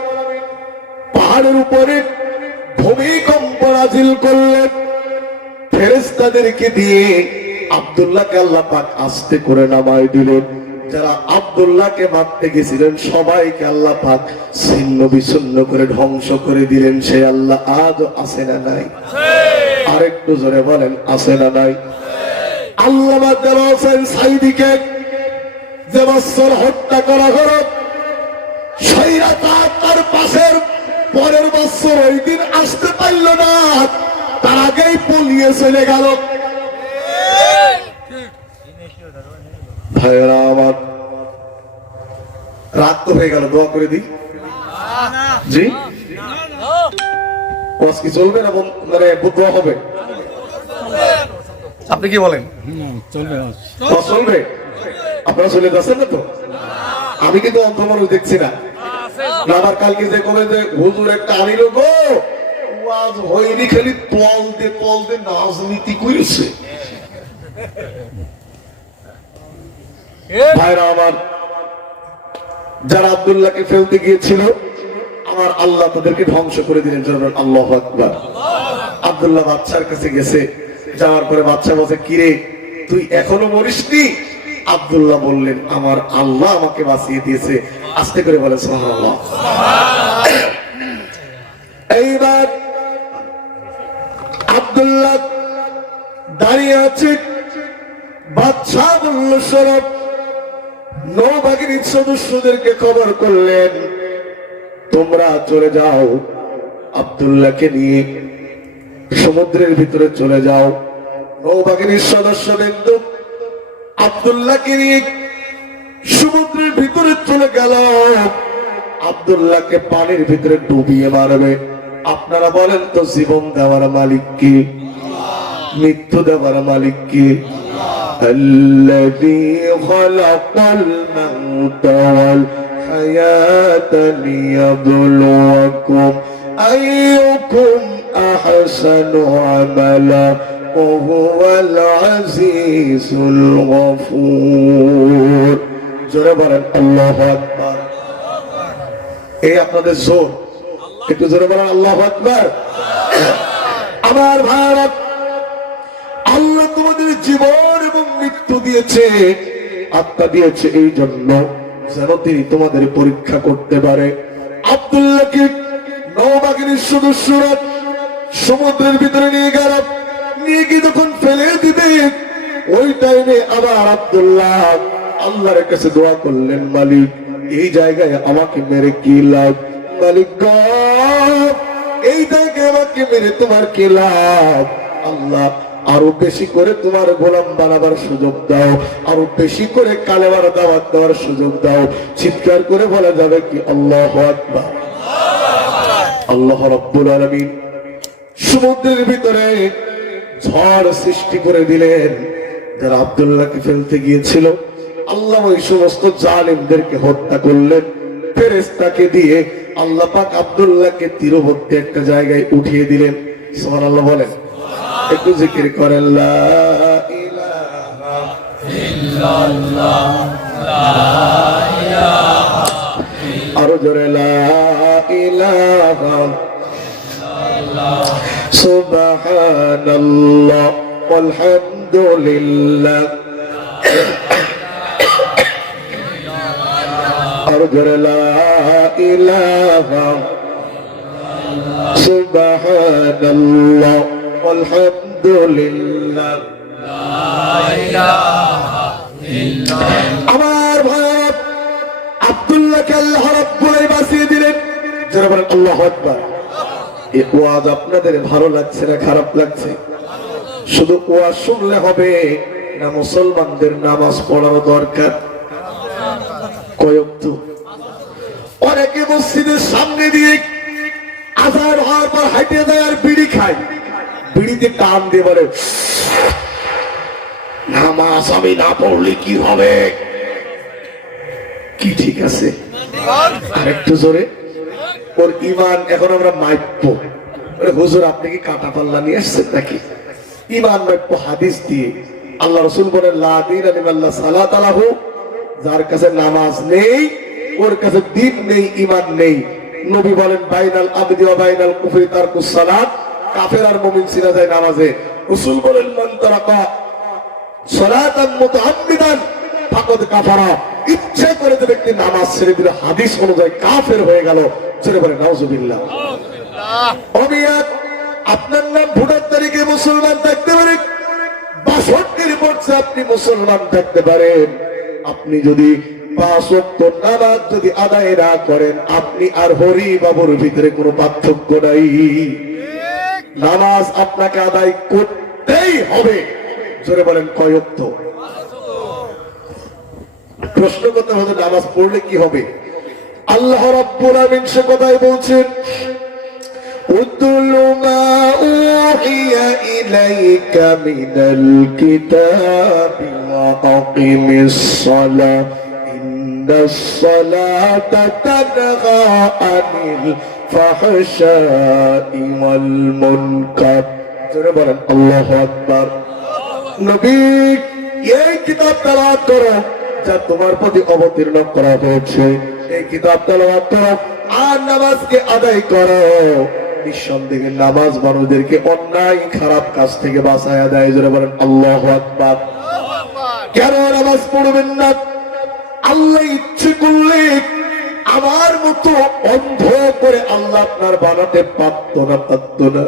পাহাড়ের উপরে ভূমিকম্প নাযিল করলেন, ফেরেশতাদেরকে দিয়ে আব্দুল্লাহকে আল্লাহ পাক আস্তে করে নামায় দিলেন। যারা আব্দুল্লাহকে মারতে গেছিলেন সবাইকে আল্লাহ পাক ছিন্ন বিচ্ছিন্ন করে ধ্বংস করে দিলেন। সে আল্লাহ আজও আছে না নাই? আরেকটু জোরে বলেন আছে না নাই? আল্লামা দেওয়ান হোসেন সাঈদীকে যে বছর হত্যা করা হলো, স্বৈরাচার তার পাশের পরের বছর ওই দিন আসতে পারল না, তার আগেই পলিয়ে চলে গেল। ভাইরা আমার, রাত তো হয়ে গেল, দোয়া করে দিই। জি ওয়াজ কি চলবে না মানে দোয়া হবে? আপনি কি বলেন? চলবে? আপনারা চলে যাচ্ছেন না তো? আমি কিন্তু অন্তর্মনস দেখছি না। আবার কালকে যে কবে যে হুজুর একটা আনিল গো, ওয়াজ হয়নি, খালি তল দে রাজনীতি করেছে। ভাইরা আমার, যারা আব্দুল্লাহকে ফেলতে গিয়েছিল আমার আল্লাহ তাদেরকে ধ্বংস করে দিলেন। আল্লাহু আকবার। আব্দুল্লাহ বাদশার কাছে গেছে, যাওয়ার পরে বাদশা বলছে, কিরে তুই এখনো মরিসনি? আব্দুল্লাহ বললেন, আমার আল্লাহ আমাকে বাঁচিয়ে দিয়েছে। আস্তে করে বলে সুবহানাল্লাহ। এইবার আব্দুল্লাহ দাঁড়িয়ে আছে, বাদশা বলল সরব, নৌবাহিনীর সদস্যদেরকে খবর করলেন, তোমরা চলে যাও, আব্দুল্লাহকে নিয়ে সমুদ্রের ভিতরে চলে যাও। নৌবাহিনীর সদস্যবৃন্দ আব্দুল্লাহকে নিয়ে সমুদ্রের ভিতরে চলে গেল। আব্দুল্লাহকে পানির ভিতরে ডুবিয়ে মারবে। আপনারা বলেন তো, জীবন দেওয়ার মালিক কি? মৃত্যু দেওয়ার মালিক কি? الذي خلق الموت والحياة ليبلوكم أيكم أحسن عملا وهو العزيز الغفور। জোরে বলেন আল্লাহু আকবার। এই আপনাদের জোর, একটু জোরে বলেন আল্লাহু আকবার। আমার ভারত, আল্লাহ তোমাদের জীবন এবং মৃত্যু দিয়েছে, আত্মা দিয়েছে এই জন্য যেন তিনি তোমাদের পরীক্ষা করতে পারে। আব্দুল্লাহকে নৌবাহিনীর সদস্যরা সমুদ্রের ভিতরে নিয়ে গেল, নিয়ে গিয়ে যখন ফেলে দিবে, ওই টাইমে আবার আব্দুল্লাহ আল্লাহর কাছে দোয়া করলেন, মালিক এই জায়গায় আমাকে মেরে কি লাভ? মালিক গো, এই জায়গায় আমাকে মেরে তোমার কি লাভ? আল্লাহ আরো বেশি করে তোমার গোলাম বানাবার সুযোগ দাও, আরো বেশি করে কালেমার দাওয়াত দেওয়ার সুযোগ দাও। চিৎকার করে বলা যাবে কি আল্লাহু আকবার। আল্লাহ রাব্বুল আলামিন সমুদ্রের ভিতরে ঝড় সৃষ্টি করে দিলেন। যারা আব্দুল্লাহকে ফেলতে গিয়েছিল, আল্লাহ ওই সমস্ত জালিমদেরকে হত্যা করলেন। ফেরেশতাকে দিয়ে আল্লাহ পাক আব্দুল্লাহকে তীরবর্তী একটা জায়গায় উঠিয়ে দিলেন। সুবহানাল্লাহ বলেন, একটু জিকির করেন, লা ইলাহা ইল্লাল্লাহ, লা ইলাহা, আরো জোরে লা ইলাহা ইল্লাল্লাহ, সুবহানাল্লাহ ওয়ালহামদুলিল্লাহ, আরো জোরে লা ইলাহা সুবহানাল্লাহ আলহামদুলিল্লাহ, লা ইলাহা ইল্লাল্লাহ। আমার ভাই আব্দুল্লাহকে আল্লাহ রাব্বুল আলামিন বাঁচিয়ে দিলেন। যারা বলেন আল্লাহু আকবার। এই ওয়াজ আপনাদের ভালো লাগছে না খারাপ লাগছে? শুধু ওয়াজ শুনলে হবে না, মুসলমানদের নামাজ পড়ার দরকার। কয়েকটু অনেকে মসজিদের সামনে দিয়ে আযান হওয়ার পর হাঁটে যায় আর বিড়ি খায়, বিড়িতে টান দিয়ে বলে নামাজ আমি না পড়লে কি হবে? কি ঠিক আছে? আরেকটু জোরে। ওর ইমান এখন আমরা মাইপো। হুজুর আপনি কি কাটা পাল্লা নিয়ে আসছেন নাকি? ইমান মাইপো হাদিস দিয়ে। আল্লাহ রাসূল বলেন লা দীনা লিল্লাহ সালাত আলাহু, যার কাছে নামাজ নেই ওর কাছে দ্বীন নেই, ইমান নেই। নবী বলেন বাইনাল আবদি ওয়া বাইনাল কুফরি তারকুস সালাত, কাফের আর মুমিন চিনা যায় নামাজে। রাসূল বলেন মান তারাকা সালাতান মুতাআম্মিদান ফাকাদ কাফারা, ইচ্ছা করে যে ব্যক্তি নামাজ ছেড়ে দিল হাদিস অনুযায়ী কাফের হয়ে গেল। ছেড়ে বলে নাউজুবিল্লাহ। অবিয়াত আপনার নাম ভোটার তারিখে মুসলমান থাকতে পারে, ৬২ বছর আপনি মুসলমান থাকতে পারেন, আপনি যদি ৫ ওয়াক্ত নামাজ যদি আদায় না করেন আপনি আর হরি বাবুর ভিতরে কোনো পার্থক্য নাই। নামাজ আপনাকে আদায় করতেই হবে। জোরে বলেন কয় ওয়াক্ত? প্রশ্ন করতে হবে নামাজ পড়লে কি হবে? আল্লাহ রাব্বুল আমিন সে কথাই বলছেন উতলু মা উহিয়া ইলাইকা মিনাল কিতাবি ওয়া আকিমিস সালাহ ইন্নাস সালাতা তানহা আনিল ফাহশাই ওয়াল মুনকার। জোরে বলেন আল্লাহু আকবার। নবী এই কিতাব তেলাওয়াত করো যা তোমার প্রতি অবতীর্ণ করা হয়েছে, এই কিতাব তেলাওয়াত করো আর নামাজকে আদায় করো। নিঃসন্দেহে নামাজ মানুষদেরকে অন্যায় খারাপ কাজ থেকে বাঁচায় দেয়। জোরে বলেন আল্লাহু আকবার। কেন নামাজ পড়বেন না? আল্লাহ ইচ্ছে করলে আমার মতো অন্ধ করে আল্লাহ আপনার বানাতে পারত না, পারত না।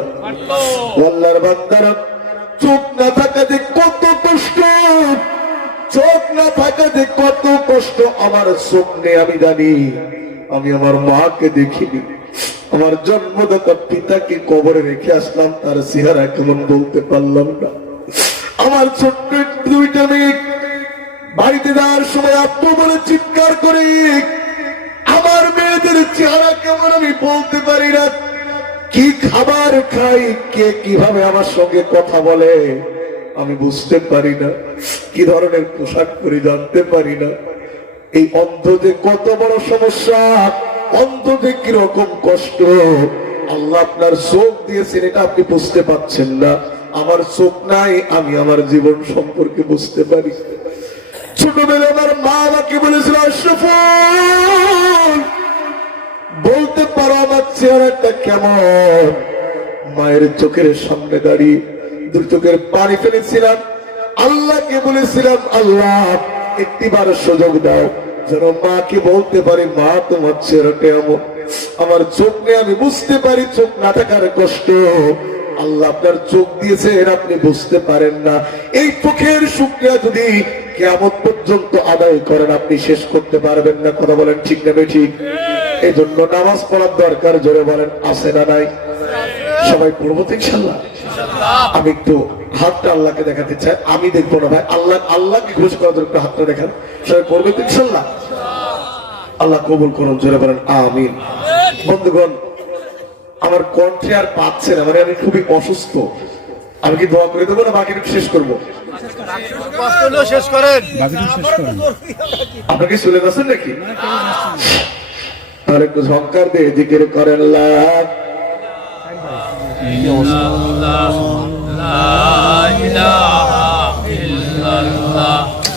আল্লাহর বান্দারা চোখ না থাকাতে কত কষ্ট, চোখ না থাকাতে কত কষ্ট। আমার চোখ নেই আমি জানি, আমি আমার মাকে দেখিনি, আমার জন্মদাতা পিতাকে কবরে রেখে আসলাম, তার চেহারা কেমন বলতে পারলাম না। আমার ছোট্ট দুইটা মেয়ে বাড়িতে যাওয়ার সময় আব্বু বলে চিৎকার করে, আমার মেয়েদের চেহারা কেমন আমি বলতে পারি না। কি খাবার খাই, কে কিভাবে আমার সঙ্গে কথা বলে আমি বুঝতে পারি না, কি ধরনের পোশাক পরে জানতে পারি না। এই অন্ধ যে কত বড় সমস্যা, অন্ধ যে কিরকম কষ্ট। আল্লাহ আপনার চোখ দিয়েছেন এটা আপনি বুঝতে পারছেন না। আমার চোখ নাই, আমি আমার জীবন সম্পর্কে বুঝতে পারি। ছোটবেলায় আমার মা আমাকে বলেছিল আশরাফুল বলতে পারো আমার চেহারাটা কেমন? মায়ের চোখের সামনে দাঁড়িয়ে দুই চোখের পানি ফেলেছিলাম। আল্লাহকে বলেছিলাম আল্লাহ একটিবার সুযোগ দাও যেন মাকে বলতে পারি মা তোমার চেহারাটা এমন। আমার চোখ নেই, আমি বুঝতে পারি চোখ না থাকার কষ্ট। আল্লাহ আপনার চোখ দিয়েছেন, আপনি বুঝতে পারেন না। এই চোখের শুকরিয়া যদি কিয়ামত পর্যন্ত আদায় করেন আপনি শেষ করতে পারবেন না। কথা বলেন ঠিক না ঠিক? এই জন্য নামাজ পড়ার দরকার। জোরে বলেন আছে না নাই? সবাই পড়বো তো ইনশাআল্লাহ। আমি একটু হাতটা আল্লাহকে দেখাতে চাই, আমি দেখবো না ভাই, আল্লাহ আল্লাহকে খুশি করার জন্য হাতটা দেখান। সবাই পড়বে তো ইনশাআল্লাহ। আল্লাহ কবুল করুন। জোরে বলেন আমিন। বন্ধুগণ, আমার কণ্ঠে আর পাচ্ছে না, মানে আমি খুবই অসুস্থ। আমি কি দোয়া করে দেবো না বাকিটা শেষ করবো? আপনাকে চলে যাচ্ছেন নাকি? তাহলে একটু ঝঙ্কার দিয়ে জিকির করেন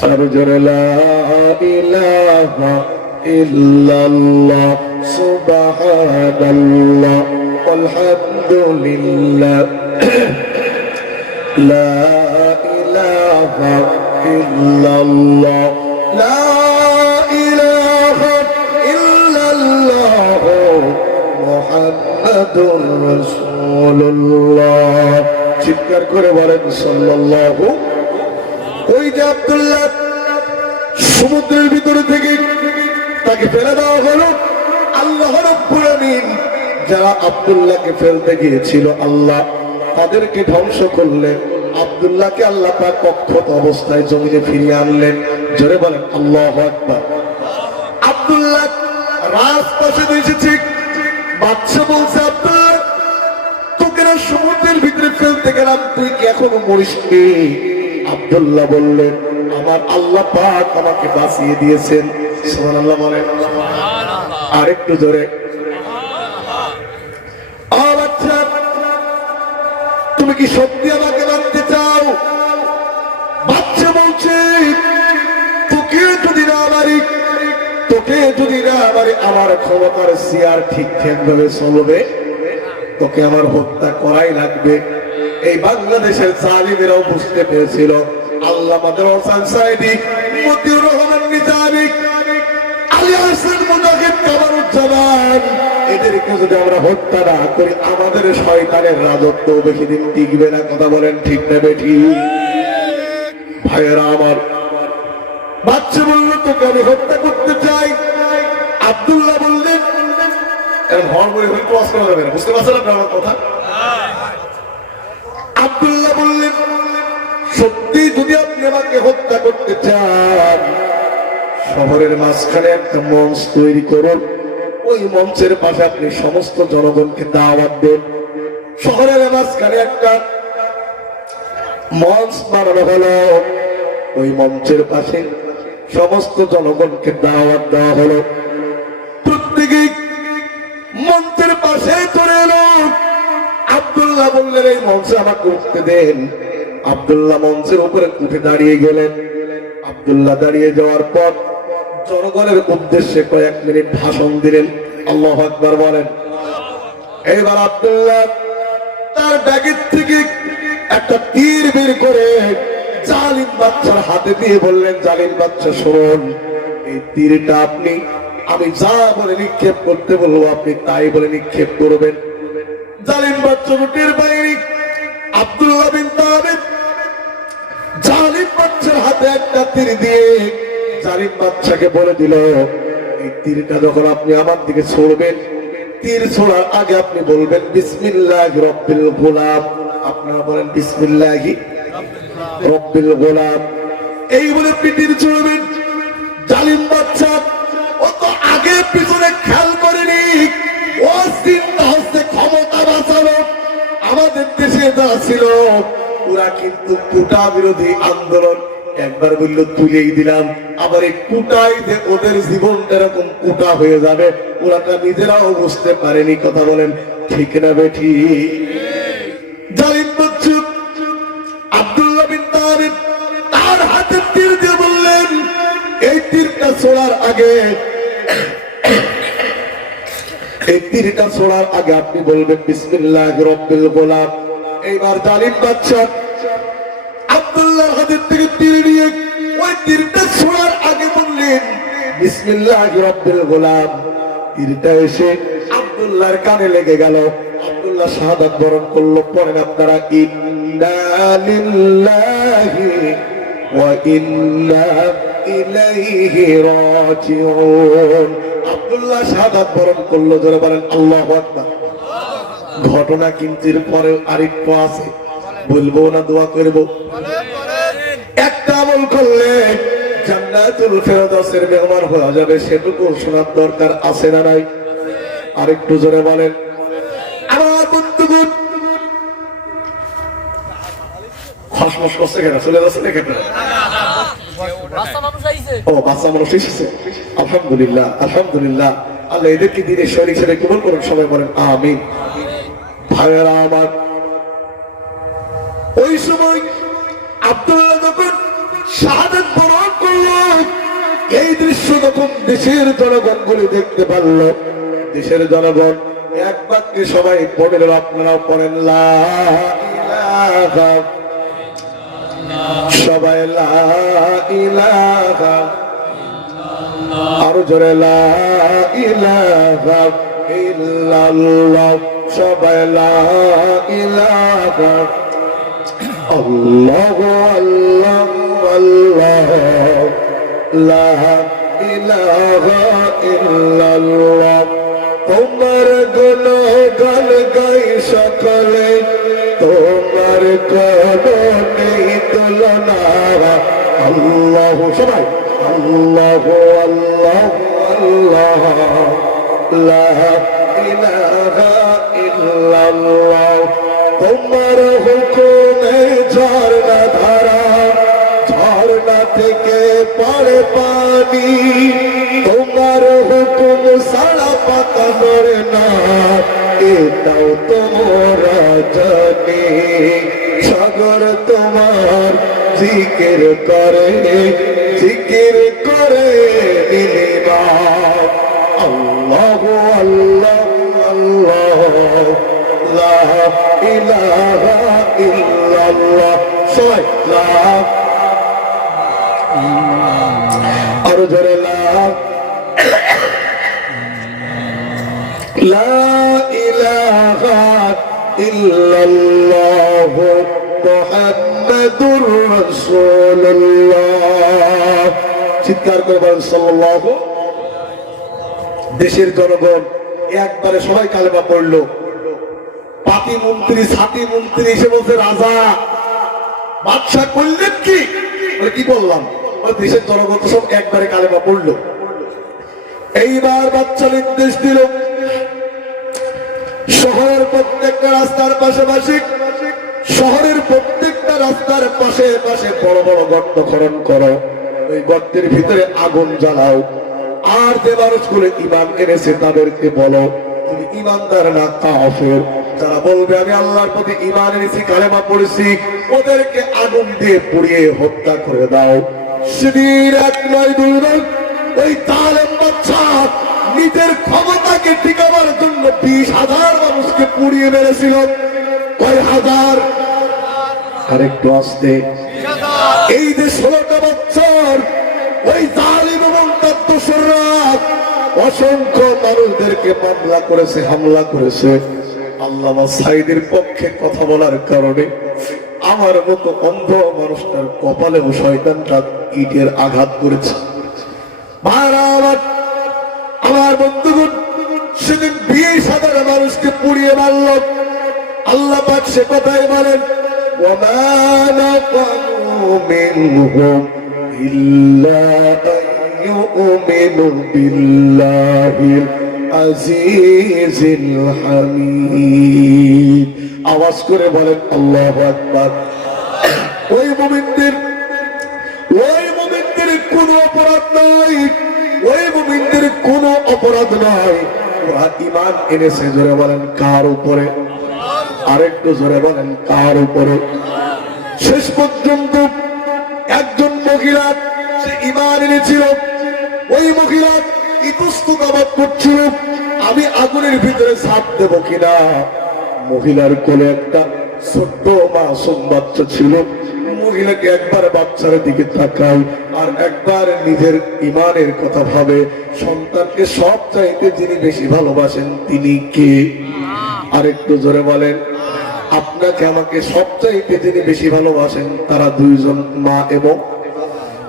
আর জোরে লা ইলাহা ইল্লাল্লাহ সুবহানাল্লাহ আলহামদুলিল্লাহ লা ইলাহা ইল্লাল্লাহ লা ইলাহা ইল্লাল্লাহ মুহাম্মাদুর রাসূলুল্লাহ। চিৎকার করে বলেন সাল্লাল্লাহু। ওই যে আব্দুল্লাহ সমুদ্রের ভিতরে থেকে তাকে ফেলে দেওয়া হলো। আল্লাহ রাব্বুল আমিন যারা আব্দুল্লাহকে ফেলতে গিয়েছিল আল্লাহ তাদেরকে ধ্বংস করলেন। আব্দুল্লাহকে আল্লাহ পাক অক্ষত অবস্থায় জমিনে ফিরিয়ে আনলেন। জোরে বলেন আল্লাহু আকবার। আব্দুল্লাহ রাজপাশে এসেছে, বাদশা বলছে আব্দুল্লাহ তোকে না সমুদ্রের ভিতরে ফেলতে গেলাম, তুই কি এখনো মরিসনি? আব্দুল্লাহ বললেন আমার আল্লাহ পাক আমাকে বাঁচিয়ে দিয়েছেন। সুবহানাল্লাহ বলেন। আর একটু জোরে। আচ্ছা তুমি কি সত্যি আমাকে মানতে চাও? বাচ্চা বলছে তোকে যদি না মারি আমার ক্ষমতার চেয়ার ঠিকঠাক ভাবে চলবে, তোকে আমার হত্যা করাই লাগবে। এই বাংলাদেশের জালিমেরাও বুঝতে পেরেছিল। আল্লামা হোসেন সাইদি, মতিউর রহমান নিজামী, আলী হাসান মুজাহিদ, কামারুজ্জামান, এদেরকে যদি আমরা হত্যা না করি আমাদের শয়তানের রাজত্ব বেশি দিন টিকবে না। কথা বলেন ঠিক না বেঠিক? ভাইয়েরা আমার, বাচ্চা বলল তোকে আমি হত্যা করতে চাই। আব্দুল্লাহ বললেন বুঝতে পারছেন আমার কথা? আব্দুল্লাহ বললেন সত্যি যদি আপনি আমাকে হত্যা করতে চান শহরের মাঝখানে একটা মঞ্চ তৈরি করুন, ওই মঞ্চের পাশে আপনি সমস্ত জনগণকে দাওয়াত দেন। শহরের মাঝখানে একটা মঞ্চ বানানো হলো, ওই মঞ্চের পাশে সমস্ত জনগণকে দাওয়াত দেওয়া হলো। প্রত্যেকে মঞ্চের পাশে চলে এলো। আব্দুল্লাহ বললেন এই মঞ্চে আমাকে উঠতে দেন। আব্দুল্লাহ মঞ্চের উপরে উঠে দাঁড়িয়ে গেলেন। আব্দুল্লাহ দাঁড়িয়ে যাওয়ার পর জনগণের উদ্দেশ্যে কয়েক মিনিট ভাষণ দিলেন। আল্লাহু আকবার বলেন। এবার আব্দুল্লাহ তার ব্যাগের থেকে একটা তীর বের করে জালিম বাচ্চার হাতে দিয়ে বললেন জালিম বাচ্চা শুনুন, এই তীরটা আপনি আমি যা বলে নিক্ষেপ করতে বলবো আপনি তাই বলে নিক্ষেপ করবেন। জালিম বাচ্চা রুটির বাইরে আব্দুল্লাহ বিন তাবিত জালিম বাচ্চার হাতে একটা তীর দিয়ে জালিম বাচ্চাকে বলে দিল এই তীরটা যখন আপনি আমার দিকে ছুড়বেন, তীর ছোড়ার আগে আপনি বলবেন বিসমিল্লাহি রাব্বিল গোলাম। আপনারা বলেন বিসমিল্লাহি রাব্বিল গোলাম। এই বলে তীর ছুড়বেন। জালিম বাচ্চা ও তো আগে পিছনে খেয়াল করেনি, ও চিন্তা হচ্ছে ক্ষমতা বাঁচানো। আমাদের দেশে যা ছিল ওরা কিন্তু কোটা বিরোধী আন্দোলন একবার বললো তুলেই দিলাম, আবার এই কোটাই যে ওদের জীবনটা এরকম কোটা হয়ে যাবে ওরা তা নিজেরাও বুঝতে পারেনি। কথা বলেন ঠিক না বেঠি? জালিম বাচ্চা আব্দুল্লাহ বিন তাবিত তার হাতে তীর দিয়ে বললেন এই তীরটা ছোড়ার আগে আপনি বলবেন বিসমিল্লাহির রাব্বিল গোলাম। এইবার জালিম বাচ্চা আব্দুল্লাহর হাতের থেকে তীর নিয়ে ওই তীরটা ছোড়ার আগে বললেন বিসমিল্লাহির রাব্বিল গোলাম। তীরটা এসে আব্দুল্লাহর কানে লেগে গেল। আব্দুল্লাহ শাহাদাত বরণ করলো। পড়েন আপনারা ইন্না লিল্লাহি ওয়া ইন্না ইলাইহি রাজিউন। আব্দুল্লাহ শাহাদাত বরণ করলো। যারা বলেন আল্লাহু আকবার। ঘটনা কিন্তু এর পরে আরেকটু আছে, বলবো না দোয়া করব? একটা আমল করলে জান্নাতুল ফেরদাউসের মেহমান হওয়া যাবে, সেটুকু শোনার দরকার আছে না নাই? আরেকটু জোরে বলেন। আমার বন্ধুগণ খসমস করছে কেন? চলে যাচ্ছে না কেন? ও বাচ্চা মানুষ এসেছে। আলহামদুলিল্লাহ আলহামদুলিল্লাহ। আল্লাহ এদেরকে দিনের শরীর ছেড়ে কবুল করুন। সবাই বলেন আমিন। ভাইয়েরা আমার, ওই সময় আব্দুল্লাহ যখন শাহাদাত বরণ করল, এই দৃশ্য যখন দেশের জনগণগুলি দেখতে পারল, দেশের জনগণ এক বাক্যে সবাই পড়েন, আপনারাও পড়েন লা ইলাহা, সবাই লা ইলাহা, আরো জোরে লা ইলাহা ইল্লাল্লাহ, সবাই লা ইলাহা আল্লাহু আল্লাহু আল্লাহ লা ইলাহা ইল্লাল্লাহ। তোমার গুণগান গাই সকলে, তোমার কোনো নেই তুলনা। আল্লাহ, সবাই আল্লাহ আল্লাহ আল্লাহ, লা ইলাহা ইল্লাল্লাহ। তোমার হুকুমে ঝর্ণা ধারা, ঝর্ণা থেকে পড়ে পানি। তোমার হুকুম সারা পাতা নড়ে না, এটাও তোমরা জানে। সাগর তোমার জিকির করে, জিকির করে নিলিমা। আল্লাহ আল্লাহ আল্লাহ, লা ইলাহা ইল্লাল্লাহ। সবাই লা, আরো জোরে লা, লা ইলাহা ইল্লাল্লাহ মুহাম্মাদুর রাসূলুল্লাহ। চিৎকার করে বলেন সাল্লাল্লাহু। দেশের জনগণ একবারে সবাই কালেমা পড়লো। পাতি মন্ত্রী, ছাতি মন্ত্রী এসে বলছে, রাজা বাদশা করলেন কি? কি বললাম? দেশের জনগণ সব একবারে কালেমা পড়লো। এইবার বাচ্চা নির্দেশ দিল, শহরের প্রত্যেকটা রাস্তার পাশাপাশি, শহরের প্রত্যেকটা রাস্তার পাশে পাশে বড় বড় গর্ত খনন করো, ওই গর্তের ভিতরে আগুন জ্বালাও। আর যে মানুষগুলো ঈমান এনেছে তাদেরকে বলো, তুমি ঈমানদার না কাফের। যারা বলবে আমি আল্লাহর প্রতি ঈমান এনেছি, কালেমা পড়েছি, ওদেরকে আগুন দিয়ে পুড়িয়ে হত্যা করে দাও। সেদিন এক নয় দুই নয়, ওই জালেম বাদশা নিজের ক্ষমতাকে টিকাবার জন্য 20,000 মানুষকে পুড়িয়ে মেরেছিল। কয় হাজার? আরেকটু আসতে। এই যে 16টা বছর ওই জালিম এবং তার দোসররা অসংখ্য মানুষদেরকে মামলা করেছে, হামলা করেছে। আল্লামা সাঈদীর পক্ষে কথা বলার কারণে আমার মতো অন্ধ মানুষটার কপালে শয়তানটা ইটের আঘাত করেছে। আমার বন্ধুগণ, সেদিন 20,000 মানুষকে পুড়িয়ে মারল। আল্লাহ পাক সে কথাই বলেন, ওয়ামা নাকামু মিনহুম ইল্লা আন ইউমিনু বিল্লাহিল আজিজিল হামিদ। আওয়াজ করে বলেন আল্লাহু আকবার। ওই মুমিনদের কোনো অপরাধ নাই, ওই মুমিনদের কোনো অপরাধ নাই। ওরা ঈমান এনেছে। জোরে বলেন কার উপরে? আরেকটু জোরে বলেন কার উপরে? শেষ পর্যন্ত একজন মহিলা, সে ঈমান এনেছিল, ওই মহিলা ইতস্তত করছিল, আমি আগুনের ভিতরে ঝাঁপ দেব কিনা। মহিলার কোলে একটা ছোট্ট মাসুম বাচ্চা ছিল। মহিলাকে একবার বাচ্চার দিকে তাকায় আর একবার নিজের ঈমানের কথা ভাবে। সন্তানকে সব চাইতে যিনি বেশি ভালোবাসেন তিনি কে? আরেকটু জোরে বলেন। আপনাকে আমাকে সব চাইতে যিনি বেশি ভালোবাসেন তারা দুইজন, মা এবং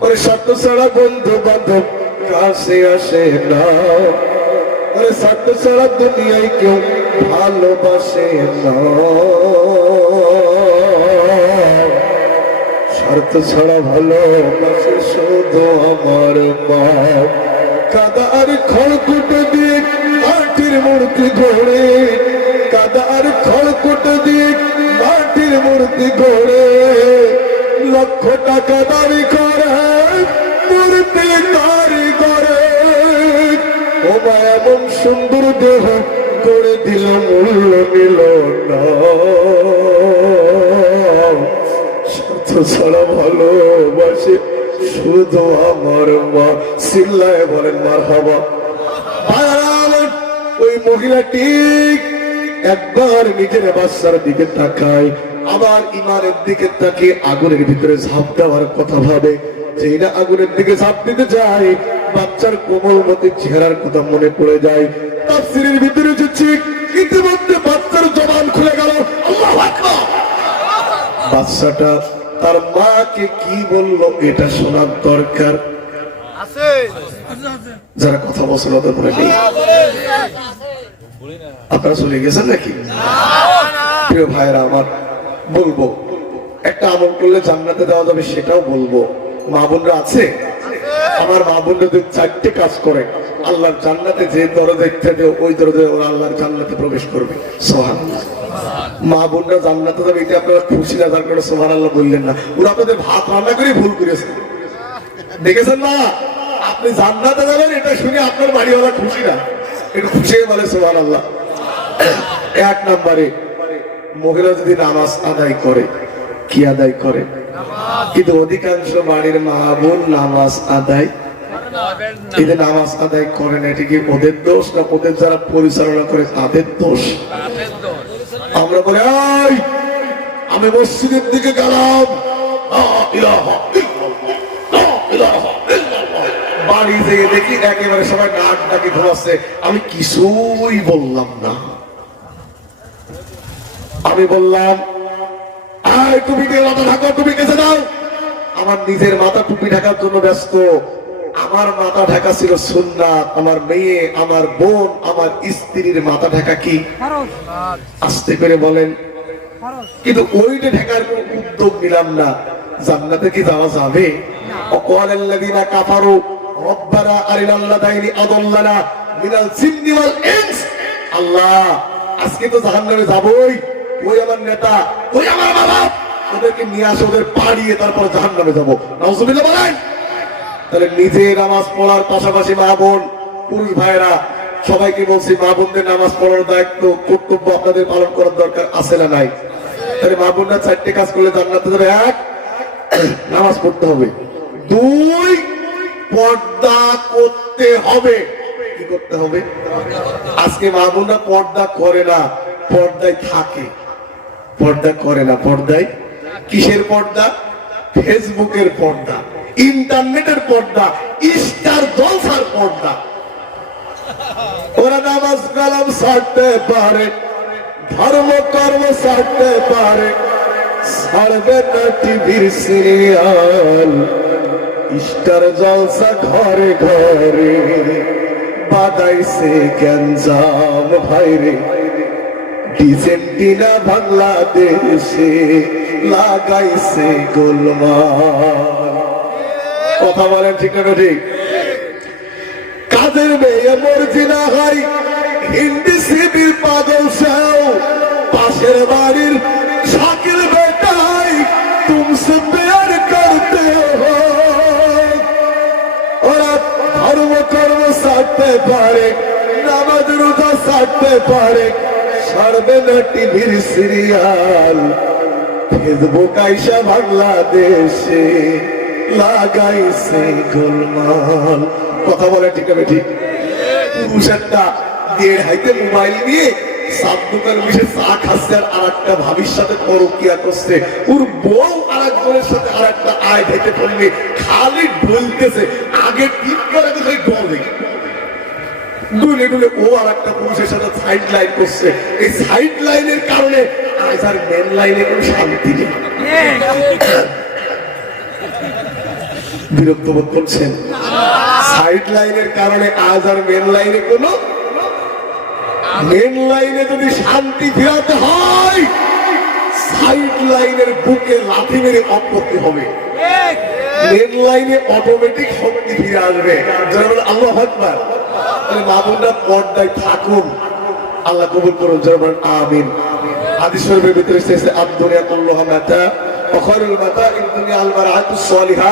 ওরে স্বার্থ ছাড়া বন্ধু বান্ধব কাছে আসে না, ওরে স্বার্থ ছাড়া দুনিয়ায় কেউ ভালোবাসে না। স্বার্থ ছাড়া ভালোবাসে শুধু আমার মা। কাদার খড়কুটো দিয়ে মাটির মূর্তি গড়ে, কাদার খড়কুটো দিয়ে মাটির মূর্তি গড়ে, লক্ষ টাকা দাবি করে মূর্তি দাঁড়ি করে। ও মা এমন সুন্দর দেহ করে দিল, মূল্য নিল না। স্বার্থ ছাড়া ভালোবাসে শুধু আমার মা। চিল্লায় বলেন মারহাবা। ওই মহিলাটি একবার নিজের বাচ্চার দিকে তাকায়, আবার ঈমানের দিকে তাকিয়ে আগুনের ভিতরে ঝাঁপ দেওয়ার কথা ভাবে। যেই না আগুনের দিকে ঝাঁপ দিতে যায়, বাচ্চার কোমলমতি চেহারার কথা মনে পড়ে যায়। তাফসীরের ভিতরে যাচ্ছে, ইতিমধ্যে বাচ্চার জবান খুলে গেল। আল্লাহু আকবার। বাচ্চাটা তার মাকে কি বলল এটা শোনার দরকার। যারা কথা বলছিল ওদের মনে নেই? আপনারা চলে গেছেন নাকি? প্রিয় ভাইরা আমার, বলবো একটা আমল করলে জান্নাতে দেওয়া যাবে সেটাও বলবো। মা বোনরা আছে? আমার মা বোনরা যদি 4টে কাজ করে আল্লাহর জান্নাতে যে দরজা ইচ্ছা দেয় ওই দরজায় ওরা আল্লাহর জান্নাতে প্রবেশ করবে। সুবহানাল্লাহ। মা বোনরা জান্নাতে যাবে এটা আপনারা খুশি না, যার কারণে সুবহানাল্লাহ বললেন না। ওরা আপনাদের ভাত রান্না করে ভুল করেছে, দেখেছেন না? আপনি জান্নাতে যাবেন এটা শুনে আপনার বাড়িওয়ালা খুশি না, একটু খুশি হয়ে বলে সুবহানাল্লাহ। 1 নম্বরে মহিলা যদি নামাজ আদায় করে, কি আদায় করে? কিন্তু অধিকাংশ বাড়ির মা বোন নামাজ আদায়, এদের নামাজ আদায় করে না। এটা কি ওদের দোষ না ওদের যারা পরিচালনা করে তাদের দোষ? আমরা বলি আমি মসজিদের দিকে গেলাম, বাড়ি যেয়ে দেখি একেবারে সবাই নাক ডাকি ঘুমাচ্ছে, আমি কিছুই বললাম না। আমি বললাম টুপি দিয়ে মাথা ঢাকা, টুপি কেসে দাও। আমার নিজের মাথা টুপি ঢাকার জন্য ব্যস্ত, আমার মাথা ঢাকা ছিল সুন্নাত। আমার মেয়ে, আমার বোন, আমার স্ত্রীর মাথা ঢাকা কি আস্তে করে বলেন, কিন্তু ওইটা ঢাকার কোন উদ্যোগ নিলাম না। জান্নাতে কি যাওয়া যাবে? ওয়ালাল্লাযিনা কাফারু রব্বানা আরিনাল্লাযাইনি আদাল্লানা মিনাল জিন্নি ওয়াল ইনস। আল্লাহ আজকে তো জাহান্নামে যাবই, ওই আমার নেতা, ওই আমার বাবা, ওদেরকে নিয়ে আসে, ওদের পাড়িয়ে তারপর জাহান্নামে যাবো। নাউজুবিল্লাহ বলেন। তাহলে নিজে নামাজ পড়ার পাশাপাশি মা বোন, পুরুষ ভাইরা সবাইকে বলছি মা বোনদের নামাজ পড়ার দায়িত্ব, কর্তব্য আপনাদের পালন করার দরকার আছে না নাই? তাহলে মা বোনরা 4টে কাজ করলে জান্নাতে যাবে। 1, নামাজ পড়তে হবে। 2, পর্দা করতে হবে। কি করতে হবে? আজকে মা বোনরা পর্দা করে না, পর্দায় থাকে। পর্দা করে না, পর্দায়। কিসের পর্দা? ফেসবুকের পর্দা, ইন্টারনেটের পর্দা, স্টার জলসার পর্দা। ওরা নামাজ কালাম ছাড়তে পারে, ধর্ম কর্ম ছাড়তে পারে, ছাড়বে না টিভির সিরিয়াল, স্টার জলসা ঘরে ঘরে বাদাইছে গ্যাঞ্জাম ভাইরে। ডিসেন্টিনা বাংলাদেশে লাগাইছে গোলমাল। কথা বলেন ঠিক না ঠিক? কাজের মেয়ে মর্জি না হয়, হিন্দি সিবির পাগল সাও, পাশের বাড়ির শাকিল বেটাই তুমসে প্যার করতে হো। ওরা ধর্ম কর্ম ছাড়তে পারে, নামাজ রোজা ছাড়তে পারে, ছাড়বে না টিভির সিরিয়াল, ফেসবুক আইসা বাংলাদেশে লাগাইছে গোলমাল। কথা বলে ঠিক হবে ঠিক? পুরুষ একটা 1.5 হাতে মোবাইল নিয়ে সাত দোকান মিশে চা খাচ্ছে, আর একটা ভাবির সাথে পরকিয়া করছে, ওর বউ আর একজনের সাথে আর একটা আয় দেখে পড়লে খালি ঢলতেছে, আগে টিপ করে ডলে ডুলে ডুলে ও আর একটা পুরুষের সাথে সাইড লাইন করছে। এই সাইড লাইনের কারণে আজ আর মেন লাইনে কোনো শান্তি নেই। বিরক্ত বোধ করছেন? সাইড লাইনের কারণে আজ আর মেন লাইনে কোনো, মেন লাইনে যদি শান্তি ফিরাতে হয় সাইড লাইনের বুকে লাথি মেরে অফ করতে হবে। মেন লাইনে অটোমেটিক শক্তি ফিরে আসবে। আল্লাহু আকবার। তাহলে মা বোনরা পর্দায় থাকুন, আল্লাহ কবুল করুন। যেমন আমিন। হাদিস শরীফের ভিতরে এসেছে আদ-দুনিয়া কুল্লুহা মাতা ওয়া খায়রুল মাতা'id দুনিয়া আল মারআতুস সালিহা